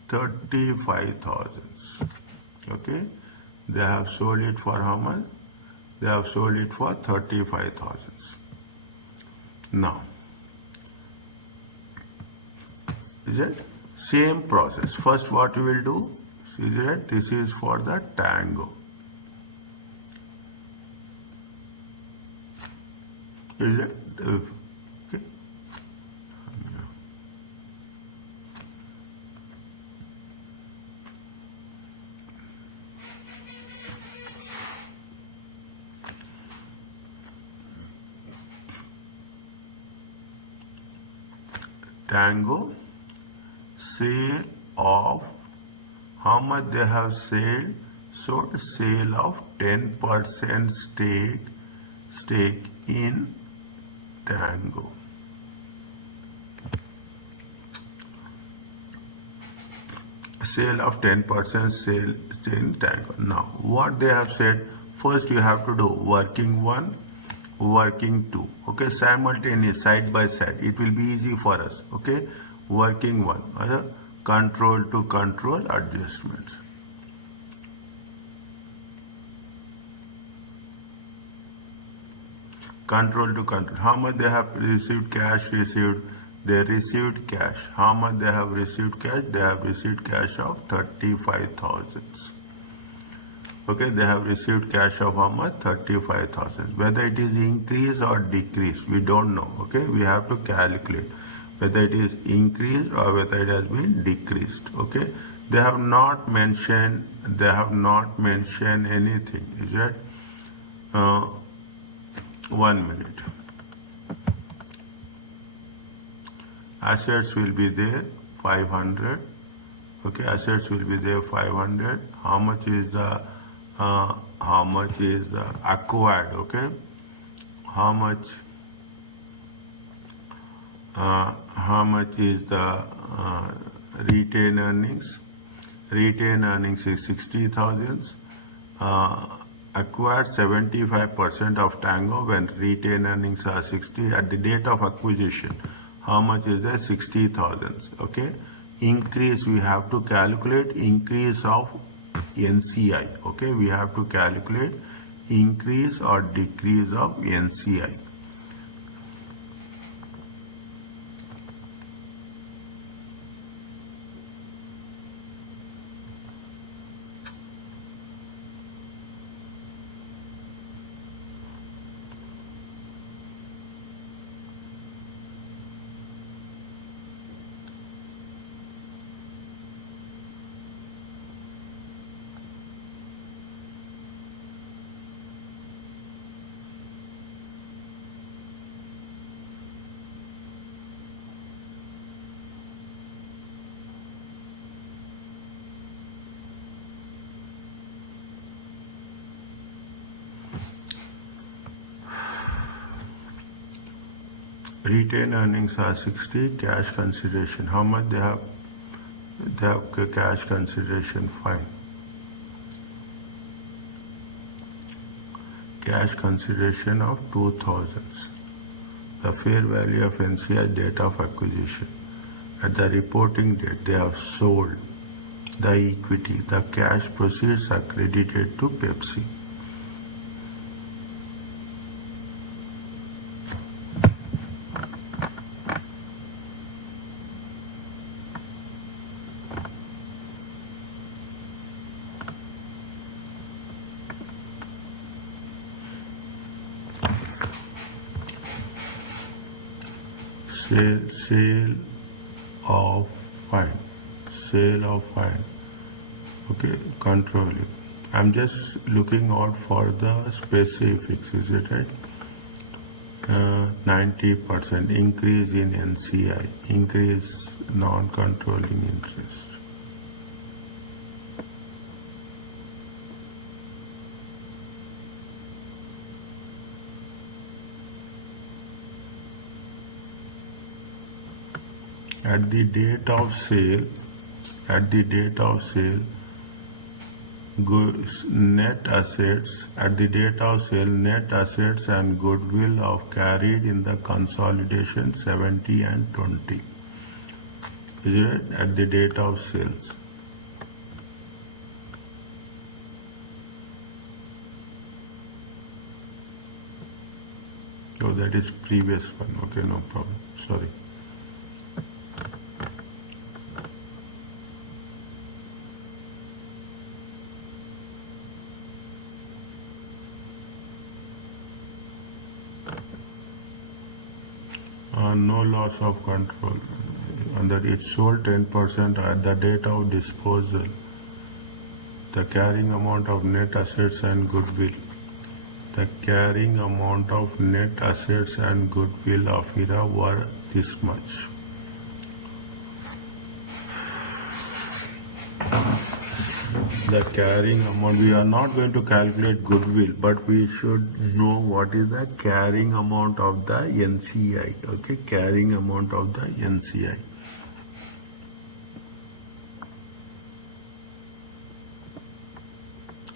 35,000. Okay, they have sold it for how much? They have sold it for 35,000. Now, is it same process? First, what we will do is that this is for the Tango. Is it? Okay. Tango, sale of how much they have sold? So sale of 10% stake in Tango. Sale of 10% sale in Tango. Now, what they have said, first you have to do working one, working two. Okay, simultaneous, side by side. It will be easy for us. Okay, working one. Control to control adjustments. Control to control. How much they have received cash received? They received cash. How much they have received cash? They have received cash of 35,000. Okay, they have received cash of how much? 35,000. Whether it is increase or decrease, we don't know. Okay, we have to calculate whether it is increased or whether it has been decreased. Okay, they have not mentioned. They have not mentioned anything. Is it? 1 minute. Assets will be there 500. Okay, assets will be there 500. How much is the acquired? Okay, how much is the retained earnings? Retained earnings is 60,000. Acquired 75% of Tango when retained earnings are 60 at the date of acquisition. How much is there? 60,000. Okay, increase we have to calculate increase of NCI. Okay, we have to calculate increase or decrease of NCI. Retained earnings are 60, cash consideration. How much they have? They have cash consideration, fine. Cash consideration of 2000. The fair value of NCI date of acquisition. At the reporting date, they have sold the equity. The cash proceeds are credited to Pepsi. Sale of fine. Sale of fine. Okay, controlling. I'm just looking out for the specifics, is it right? 90% increase in NCI, increase non-controlling interest. At the date of sale, net assets, at the date of sale, net assets and goodwill of carried in the consolidation 70 and 20. Is it at the date of sales? Oh, that is previous one. Okay, no problem. Sorry. No loss of control, and that it sold 10% at the date of disposal. The carrying amount of net assets and goodwill. The carrying amount of net assets and goodwill of IRA were this much. The carrying amount, we are not going to calculate goodwill, but we should know what is the carrying amount of the NCI. Okay, carrying amount of the NCI.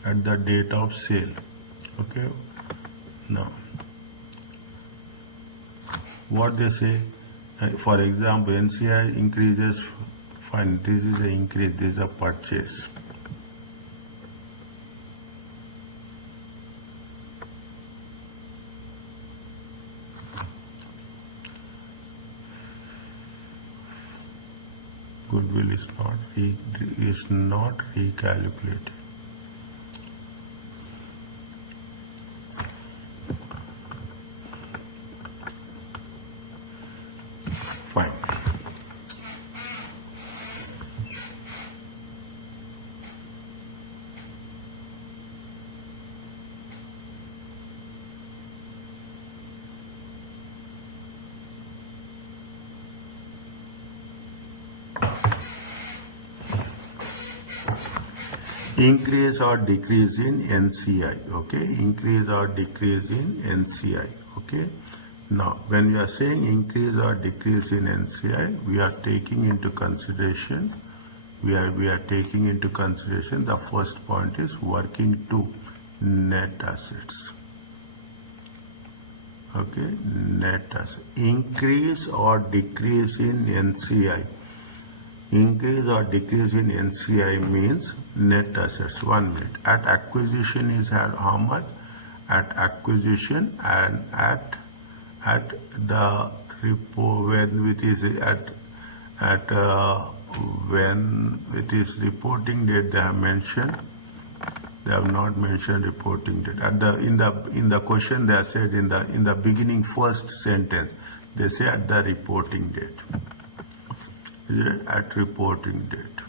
At the date of sale. Okay, now what they say, for example, NCI increases, fine, this is an increase, this is a purchase. Goodwill is not recalculated. Fine. Increase or decrease in NCI, okay? Increase or decrease in NCI, okay? Now, when we are saying increase or decrease in NCI, we are taking into consideration, the first point is working to net assets, okay? Net assets. Increase or decrease in NCI. Increase or decrease in NCI means net assets. 1 minute. At acquisition is how much? At acquisition and at the repo when it is when it is reporting date they have mentioned. They have not mentioned reporting date. In the question they have said in the beginning first sentence they say at the reporting date. Is it at reporting date?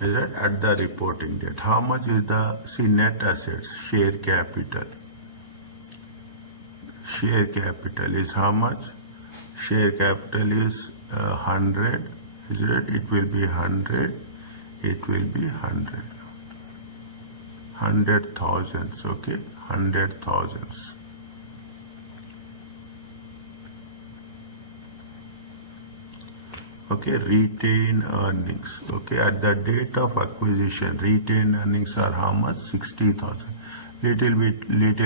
Is it at the reporting date? How much is the net assets? Share capital. Share capital is how much? Share capital is 100. Is it? It will be 100. It will be 100. 100,000, okay, 100,000. Okay, retained earnings. Okay, at the date of acquisition, retained earnings are how much? 60,000. Little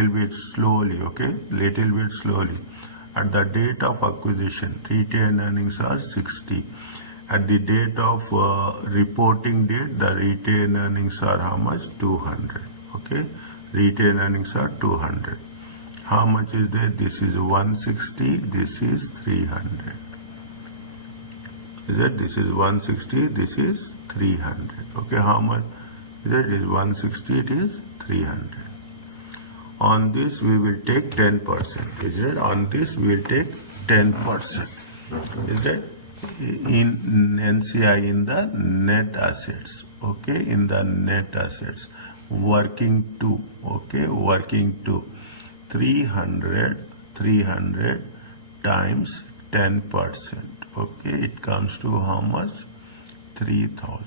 bit slowly. Okay, little bit slowly. At the date of acquisition, retained earnings are 60. At the date of reporting date, the retained earnings are how much? 200. Okay, retained earnings are 200. How much is there? This is 160. This is 300. Is it? This is 160, this is 300. Okay, how much is it? It is 160, it is 300. On this we will take 10%. Is it? On this we will take 10%. Is it? In NCI, in the net assets. Okay, in the net assets. Working to. Okay, working to. 300 times 10%. Okay, it comes to how much? 3,000.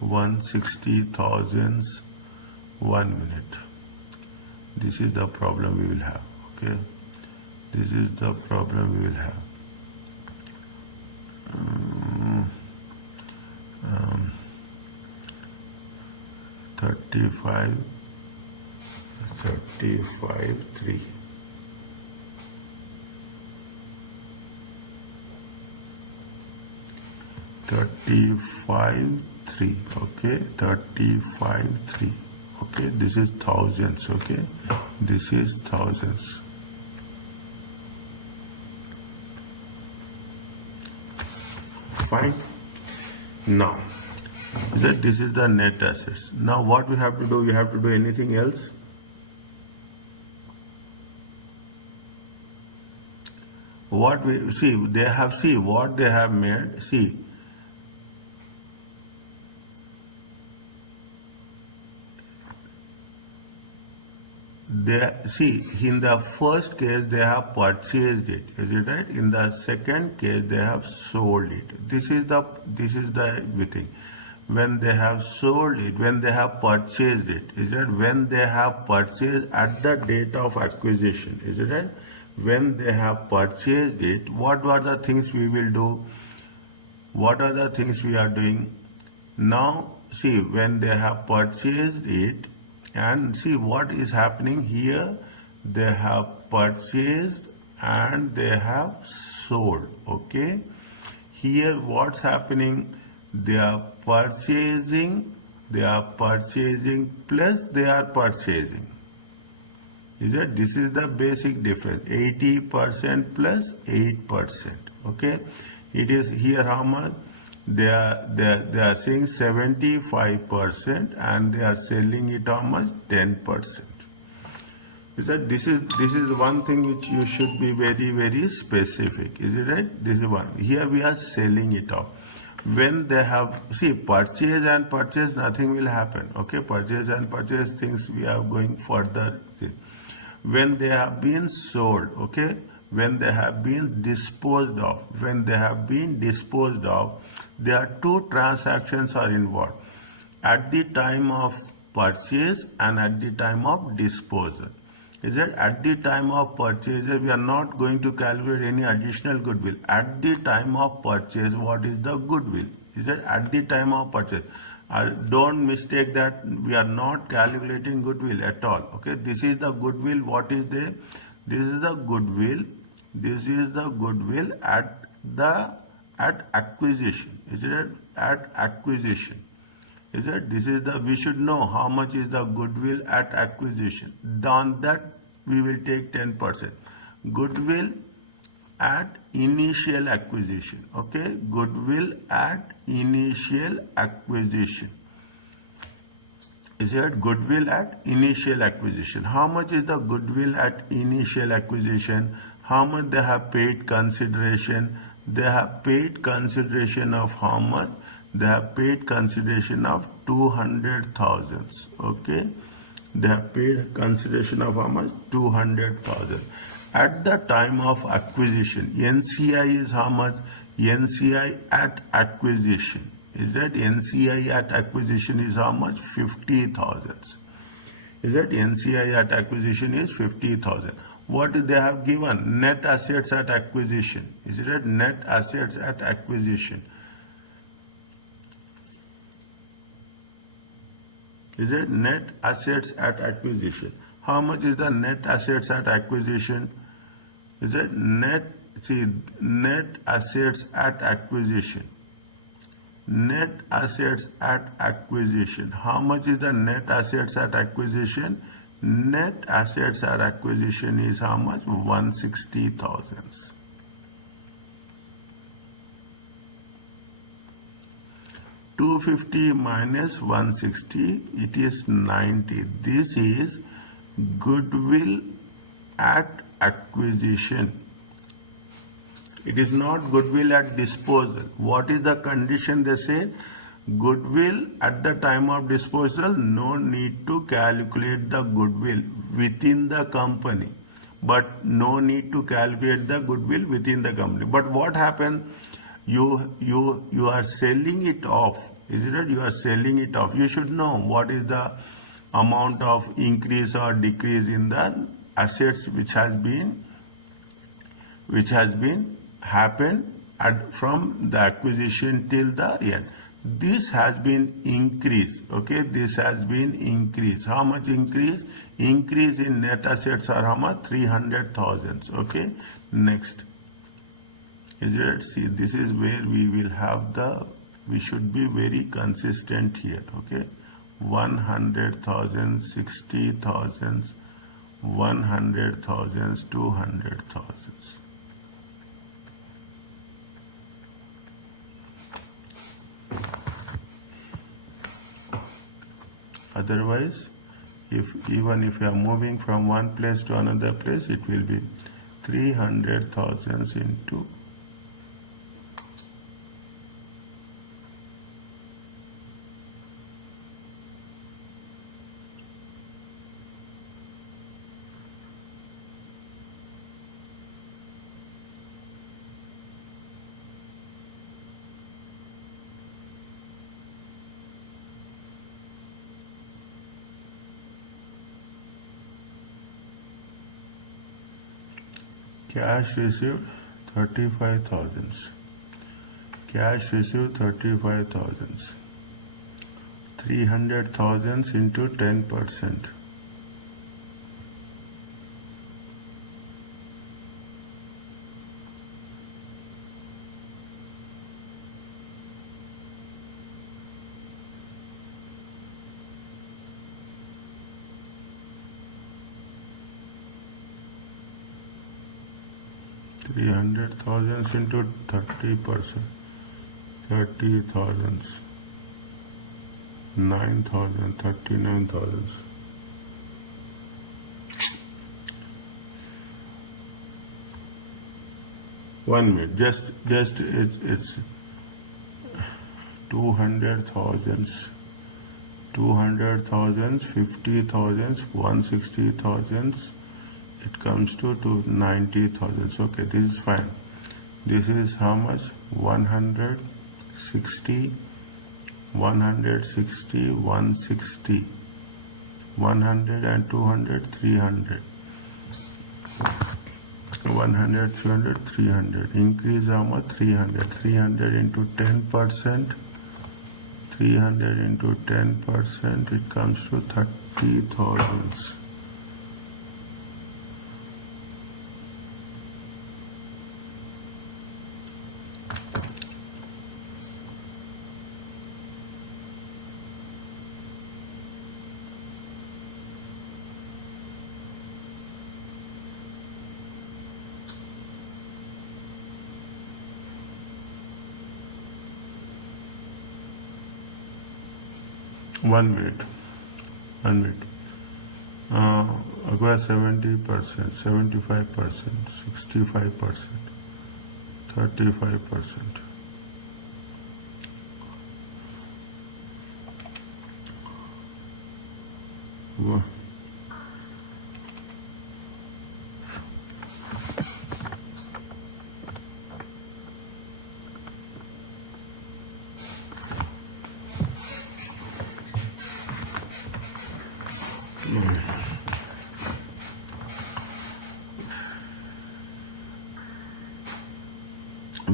160,000. 1 minute. This is the problem we will have. Okay, this is the problem we will have. 35, 3. 35, 3. Okay, 35, 3. Okay, this is thousands. Okay, this is thousands. Fine. Now, this is the net assets. Now what we have to do, we have to do anything else? What we see, they have, see what they have made, see. They, see, in the first case they have purchased it, is it right? In the second case they have sold it. This is the thing. When they have sold it, when they have purchased it, is it? When they have purchased at the date of acquisition, is it right? When they have purchased it, what are the things we will do? What are the things we are doing? Now, see, when they have purchased it, and see what is happening here, they have purchased and they have sold. Okay, here what's happening? They are purchasing plus they are purchasing. Is it? This is the basic difference. 80% plus 8%. Okay, it is here how much? They are saying 75% and they are selling it how much? 10%. Is that this is one thing which you should be very specific. Is it right? This is one. Here we are selling it off. When they have, see, purchase and purchase, nothing will happen. Okay, purchase and purchase things we are going further. When they have been sold, okay, when they have been disposed of, there are two transactions are involved. At the time of purchase and at the time of disposal. Is it? At the time of purchase, we are not going to calculate any additional goodwill. At the time of purchase, what is the goodwill? Is it? At the time of purchase. Don't mistake that we are not calculating goodwill at all. Okay, this is the goodwill. What is there? This is the goodwill. This is the goodwill at acquisition. Is it? At acquisition. Is it? This is the, we should know how much is the goodwill at acquisition. On that we will take 10%. Goodwill at initial acquisition. Okay, goodwill at initial acquisition. Is it? Goodwill at initial acquisition. How much is the goodwill at initial acquisition? How much they have paid consideration? They have paid consideration of how much? They have paid consideration of 200,000. Okay, they have paid consideration of how much? 200,000. At the time of acquisition, NCI is how much? NCI at acquisition. Is that NCI at acquisition is how much? 50,000. Is that NCI at acquisition is 50,000. What they have given? Net assets at acquisition. Is it at net assets at acquisition? Is it net assets at acquisition? How much is the net assets at acquisition? Is it net, see, net assets at acquisition. Net assets at acquisition. How much is the net assets at acquisition? Net assets at acquisition is how much? 160,000. 250 minus 160, it is 90. This is goodwill at acquisition. It is not goodwill at disposal. What is the condition they say? Goodwill at the time of disposal, no need to calculate the goodwill within the company. But no need to calculate the goodwill within the company. But what happens? You are selling it off. Is it that you are selling it off? You should know what is the amount of increase or decrease in the assets which has been happened from the acquisition till the end. This has been increased. Okay, this has been increased. How much increase? Increase in net assets are how much? 300,000. Okay, next. Is it? See, this is where we will have we should be very consistent here. Okay, 100,000, 60,000, 100,000, 200,000. Otherwise, even if you are moving from one place to another place, it will be 300,000 into 300,000. Cash received 35,000. Cash received 35,000. 300,000 into 10%. $300,000 into 30%, 30,000, 9,000, 39,000. One minute, just it's 200,000, 200,000, 50,000, 160,000. It comes to 90,000. Okay, this is fine. This is how much? 160, 160, 160, 100 and 200, 300. 100, 300, 300. Increase how much? 300. 300 into 10%. 300 into 10%. It comes to 30,000. One minute. Acquire 70%, 75%, 65%, 35%.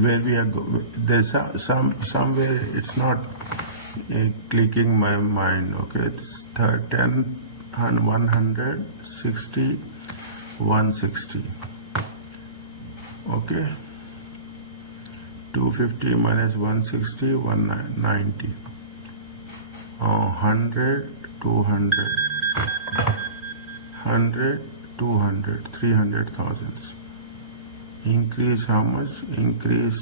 where we are there's somewhere it's not clicking my mind. Okay, it's 10 and 160 160. Okay, 250 minus 160 190. 100 200 100 200 300,000. Increase how much? Increase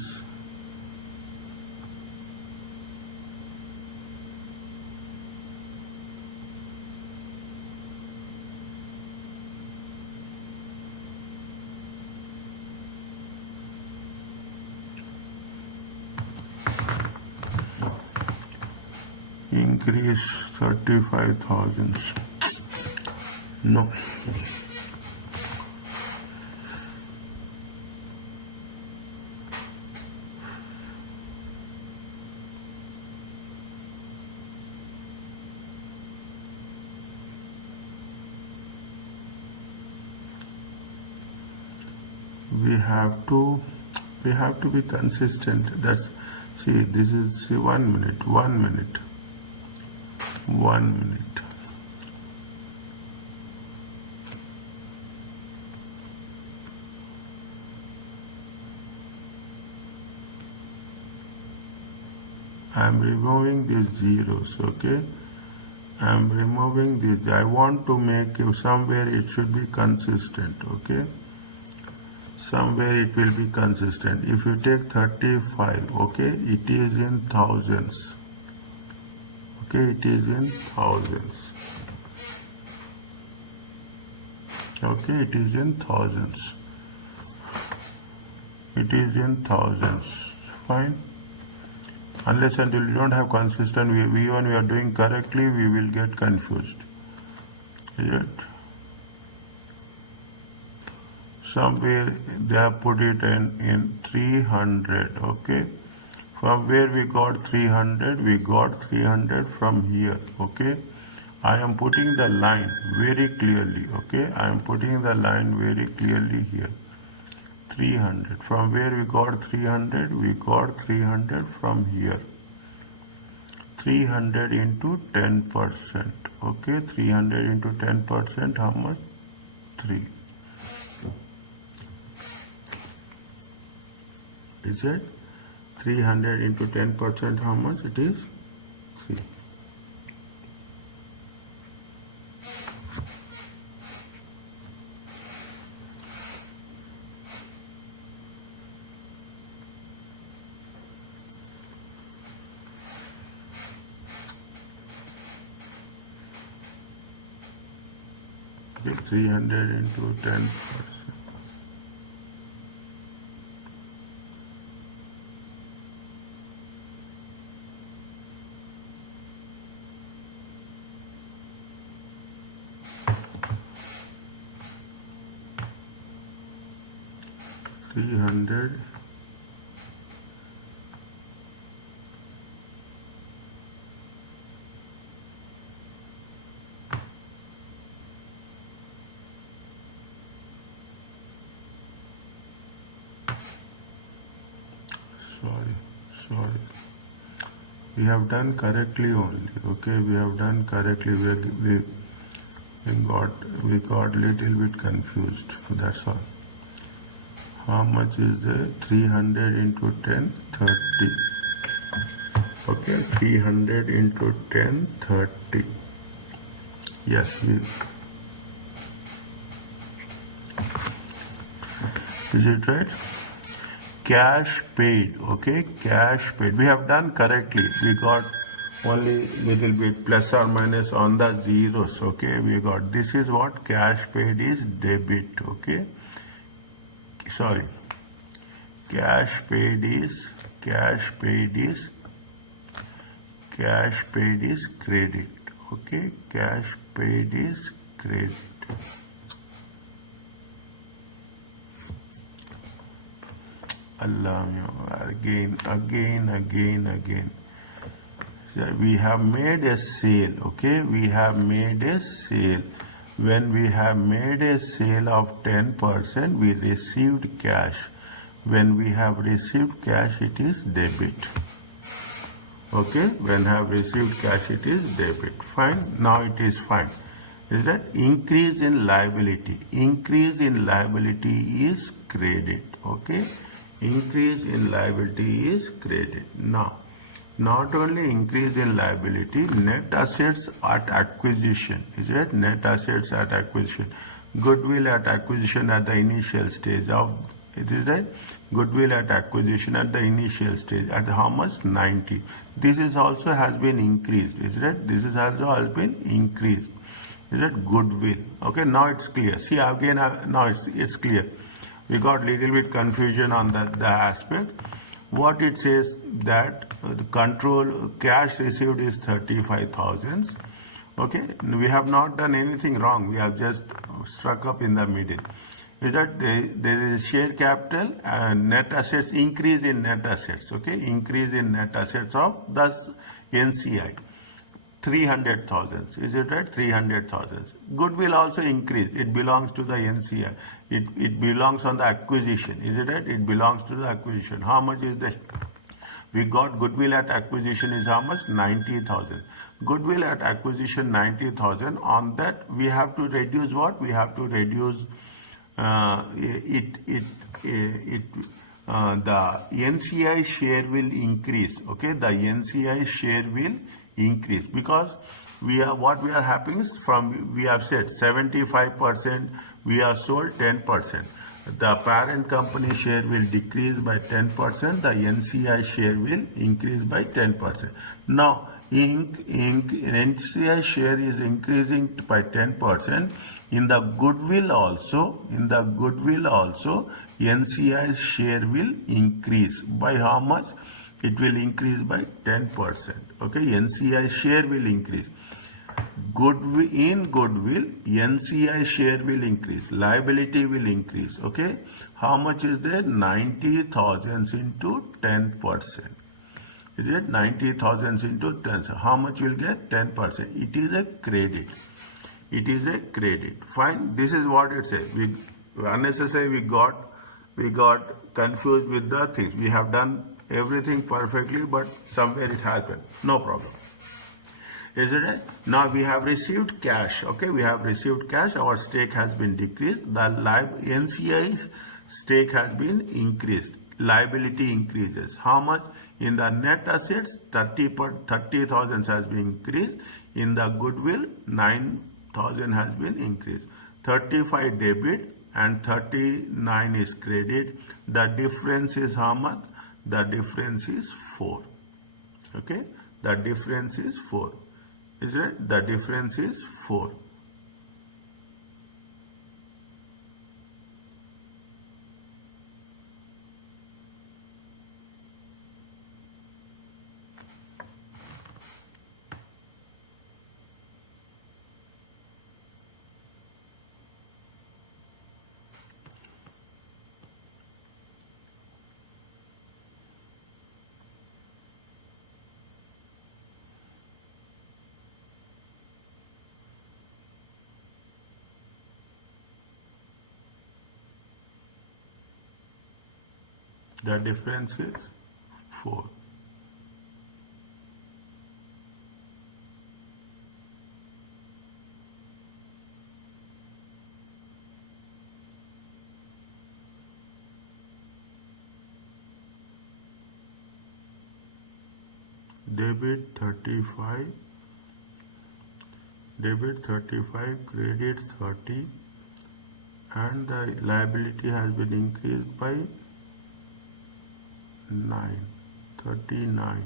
increase 35,000. No. We have to be consistent. That's, see, this is, see, 1 minute. I'm removing these zeros. Okay, I'm removing these. I want to make somewhere it should be consistent. Okay, somewhere it will be consistent. If you take 35, okay, it is in thousands. Okay, it is in thousands. Okay, it is in thousands. It is in thousands. Fine. Unless until you don't have consistent, we are doing correctly, we will get confused. Is it? Somewhere they have put it in 300. Okay, from where we got 300, we got 300 from here. Okay, I am putting the line very clearly. Okay, I am putting the line very clearly here. 300. From where we got 300? We got 300 from here. 300 into 10%. Okay, 300 into 10%, how much? 3. Is it? 300 into 10%, how much it is? 3. Okay, 300 into 10%. Sorry. We have done correctly only. Okay, we have done correctly. We got little bit confused. That's all. How much is there? 300 into 10, 30. Okay, 300 into 10, 30. Yes, is it right? Cash paid. Okay, cash paid. We have done correctly. We got only little bit plus or minus on the zeros. Okay, we got, this is what cash paid is, debit. Okay, sorry, cash paid is credit. Okay, cash paid is credit. Allah, again. So we have made a sale. Okay, we have made a sale. When we have made a sale of 10%, we received cash. When we have received cash, it is debit. Okay, when have received cash, it is debit. Fine, now it is fine. Is that increase in liability? Increase in liability is credit. Okay, increase in liability is credit. Now, not only increase in liability, net assets at acquisition. Is it net assets at acquisition? Goodwill at acquisition at the initial stage of, it is right? Goodwill at acquisition at the initial stage at how much? 90. This is also has been increased. Is it? This is also has been increased. Is it goodwill? Okay, now it's clear. See again, now it's clear. We got little bit confusion on the aspect. What it says that the control cash received is 35,000. Okay, we have not done anything wrong. We have just struck up in the middle. Is that there is share capital and net assets, increase in net assets. Okay, increase in net assets of thus NCI. 300,000. Is it right? 300,000. Goodwill also increased. It belongs to the NCI. It belongs on the acquisition. Is it right? It belongs to the acquisition. How much is that? We got goodwill at acquisition is how much? 90,000. Goodwill at acquisition 90,000. On that we have to reduce what? We have to reduce the NCI share will increase. Okay, the NCI share will increase because what we are happening is from, we have said 75% we have sold 10%. The parent company share will decrease by 10%. The NCI share will increase by 10%. Now, NCI share is increasing by 10%. In the goodwill also, NCI share will increase by how much? It will increase by 10%. Okay, NCI share will increase. In goodwill, NCI share will increase. Liability will increase. Okay, how much is there? 90,000 into 10%. Is it 90,000 into 10? How much will get? 10%. It is a credit. It is a credit. Fine. This is what it says. We unnecessary we got confused with the things. We have done everything perfectly, but somewhere it happened. No problem. Is it right? Now we have received cash. Okay, we have received cash. Our stake has been decreased. The NCI stake has been increased. Liability increases. How much? In the net assets, 30,000 has been increased. In the goodwill, 9,000 has been increased. 35 debit and 39 is credit. The difference is how much? The difference is 4. Okay, the difference is 4. Is it? The difference is 4. The difference is 4. Debit 35, credit 30, and the liability has been increased by 39.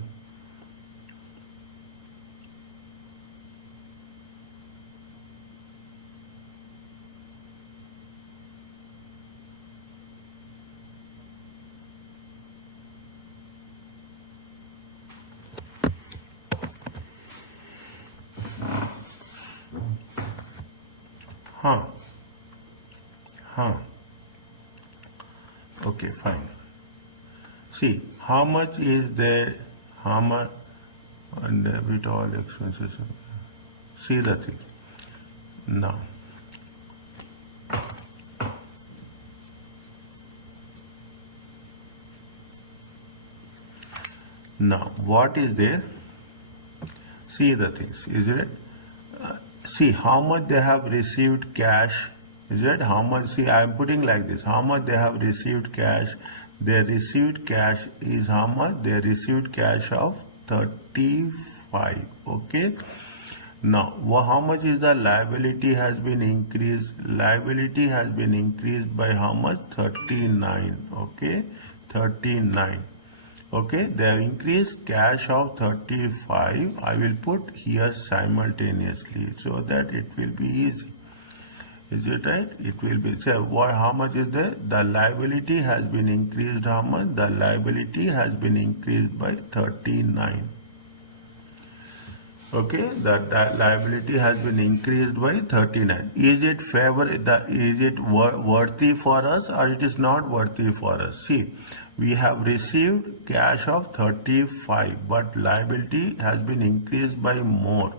Okay, fine. See, how much is there? How much? And debit all expenses. See the thing. Now, Now, what is there? See the things, isn't it? See how much they have received cash, is it? How much? See, I am putting like this. How much they have received cash? They received cash is how much? They received cash of 35. Okay. Now, how much is the liability has been increased? Liability has been increased by how much? 39. Okay, 39. Okay, they have increased cash of 35. I will put here simultaneously so that it will be easy. Is it right? It will be. So, how much is there? The liability has been increased. How much? The liability has been increased by 39. Okay, that liability has been increased by 39. Is it is it worthy for us or it is not worthy for us? See, we have received cash of 35, but liability has been increased by more.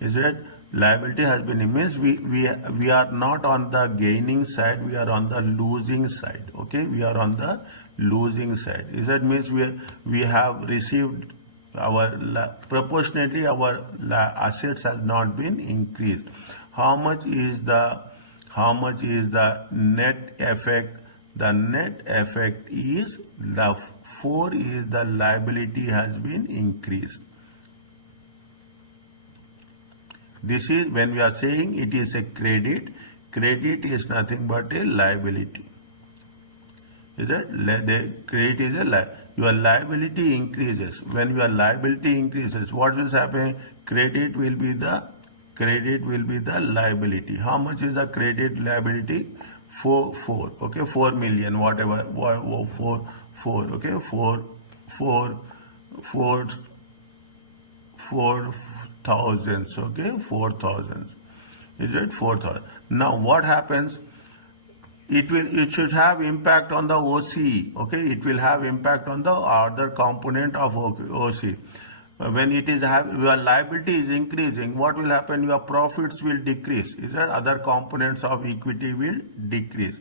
Is it? Liability has been increased. We are not on the gaining side, we are on the losing side. Okay, we are on the losing side. Is that means we have received proportionately our assets has not been increased. How much is the net effect? The net effect is the 4 is the liability has been increased. This is when we are saying it is a credit. Credit is nothing but a liability. Is that the credit is a liability? Your liability increases. When your liability increases, what will happen? Credit will be the liability. How much is the credit liability? 4. Okay, 4 million, whatever. 4. Okay, 4,000. Okay, 4,000. Is it 4,000? Now what happens? It should have impact on the OCE. Okay, it will have impact on the other component of OCE. When it is your liability is increasing, what will happen? Your profits will decrease. Is that other components of equity will decrease?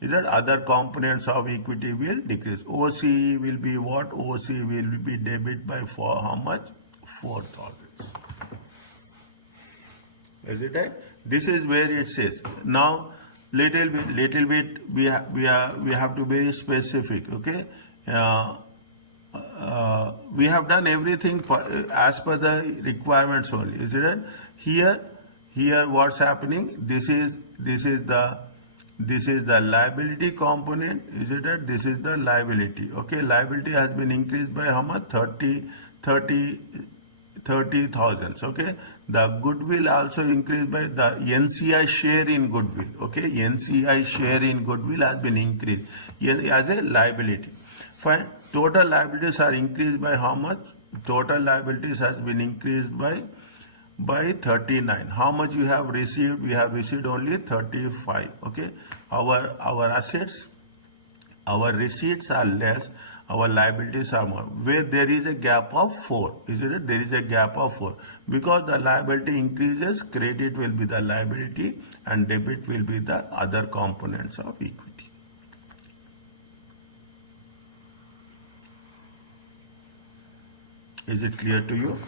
Is that other components of equity will decrease? OCE will be what? OCE will be debit by for how much? 4,000. Is it right? This is where it says. Now, little bit we have to be very specific. Okay, we have done everything as per the requirements only. Is it right? Here what's happening? This is the liability component. Is it right? This is the liability. Okay, liability has been increased by how much? 30,000. Okay, the goodwill also increased by the NCI share in goodwill. Okay, NCI share in goodwill has been increased as a liability. Fine. Total liabilities are increased by how much? Total liabilities has been increased by 39. How much you have received? We have received only 35. Okay, our assets, our receipts are less, our liabilities are more. Where there is a gap of 4. Is it? There is a gap of 4. Because the liability increases, credit will be the liability and debit will be the other components of equity. Is it clear to you?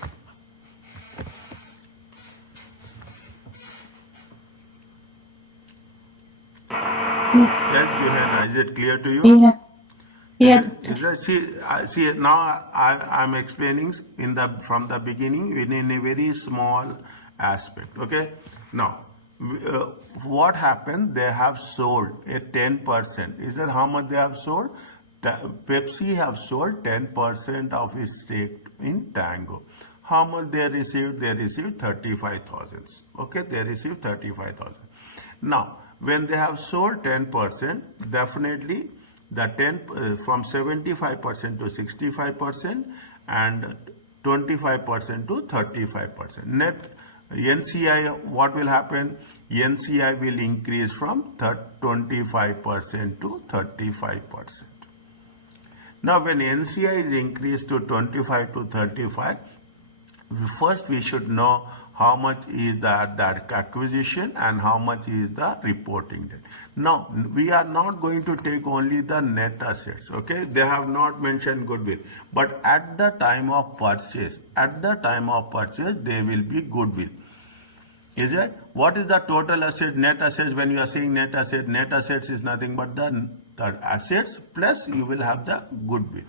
Yes, Johanna, is it clear to you? Yeah. Yeah. See, now I'm explaining from the beginning in a very small aspect. Okay. Now, what happened? They have sold a 10%. Is that how much they have sold? Pepsi have sold 10% of its stake in Tango. How much they received? They received 35,000. Okay, they received 35,000. Now, when they have sold 10%, definitely the 10 from 75% to 65% and 25% to 35%. Net NCI, what will happen? NCI will increase from 25% to 35%. Now, when NCI is increased to 25 to 35, first we should know how much is that acquisition and how much is the reporting date. Now, we are not going to take only the net assets, okay? They have not mentioned goodwill, but at the time of purchase, there will be goodwill. Is it? What is the total asset, net assets? When you are saying net assets is nothing but the assets plus you will have the goodwill.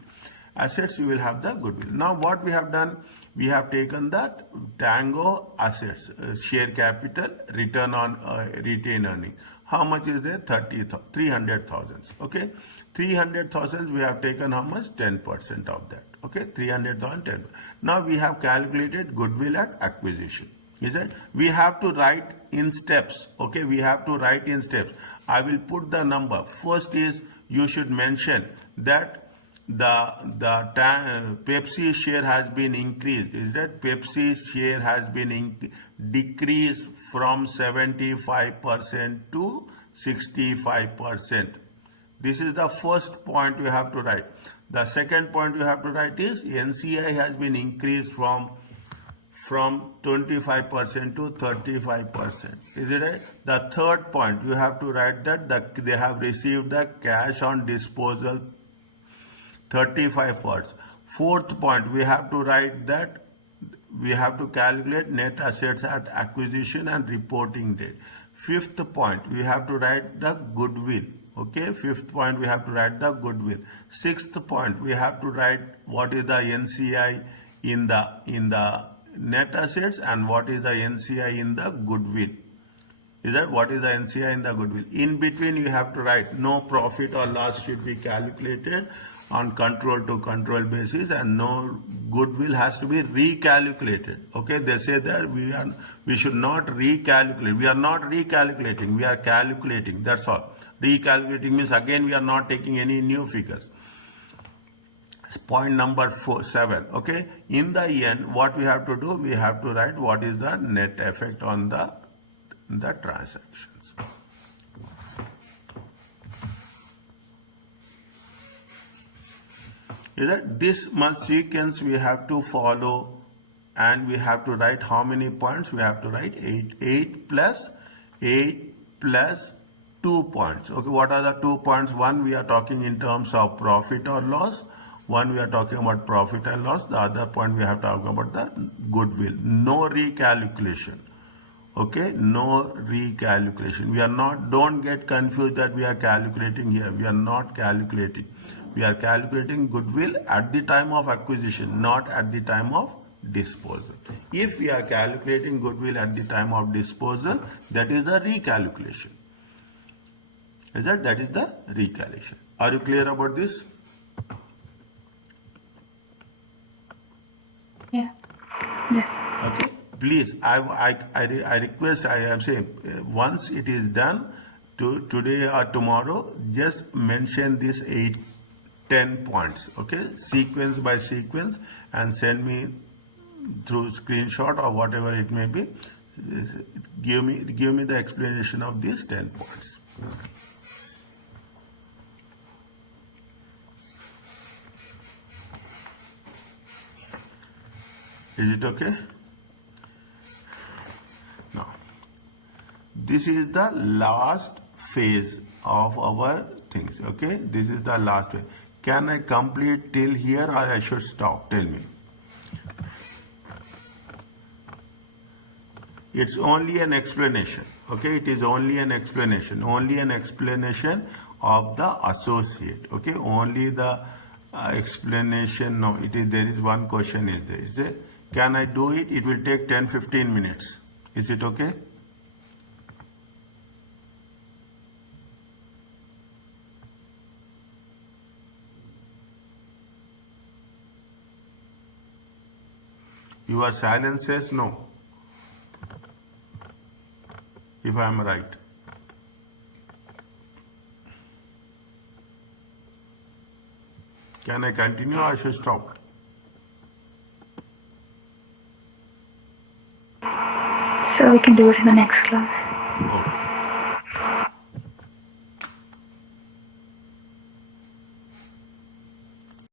Assets, you will have the goodwill. Now, what we have done, we have taken that Tango assets, share capital, return on retained earning. How much is there? 300,000. Okay, 300,000. We have taken how much? 10% of that. Okay, 300,000, 10. Now we have calculated goodwill at acquisition. Is it? We have to write in steps. Okay, we have to write in steps. I will put the number. First is you should mention that the Pepsi share has been increased. Is that Pepsi share has been decreased from 75% to 65%. This is the first point you have to write. The second point you have to write is NCI has been increased from 25% to 35%. Is it right? The third point you have to write that they have received the cash on disposal 35 parts. Fourth point, we have to write that we have to calculate net assets at acquisition and reporting date. Fifth point, we have to write the goodwill. Okay, fifth point, we have to write the goodwill. Sixth point, we have to write what is the NCI in the net assets and what is the NCI in the goodwill. Is that what is the NCI in the goodwill? In between, you have to write no profit or loss should be calculated on control to control basis, and no goodwill has to be recalculated. Okay, they say that we should not recalculate. We are not recalculating, we are calculating. That's all. Recalculating means again we are not taking any new figures. Point number 7. Okay, in the end, what we have to do, we have to write what is the net effect on the transactions. Is that this much sequence we have to follow, and we have to write how many points? We have to write 8 plus 2 points. Okay, what are the 2 points? One, we are talking in terms of profit or loss. One, we are talking about profit and loss. The other point, we have to talk about the goodwill. No recalculation. Okay, no recalculation. We are not, don't get confused that we are calculating here. We are not calculating. We are calculating goodwill at the time of acquisition, not at the time of disposal. If we are calculating goodwill at the time of disposal, that is the recalculation. That is the recalculation. Are you clear about this? Yeah. Yes. Okay. Please, I request, I am saying, once it is done, today or tomorrow, just mention these 10 points, okay, sequence by sequence, and send me through screenshot or whatever it may be. Give me the explanation of these 10 points. Is it okay? Now, this is the last phase of our things, okay? This is the last phase. Can I complete till here or I should stop? Tell me. It's only an explanation, okay? It is only an explanation of the associate, okay? Only the explanation. No, it is, there is one question is there. Is it? Can I do it? It will take 10-15 minutes. Is it okay? Your silence says no. If I am right. Can I continue or I should stop? So we can do it in the next class. Okay.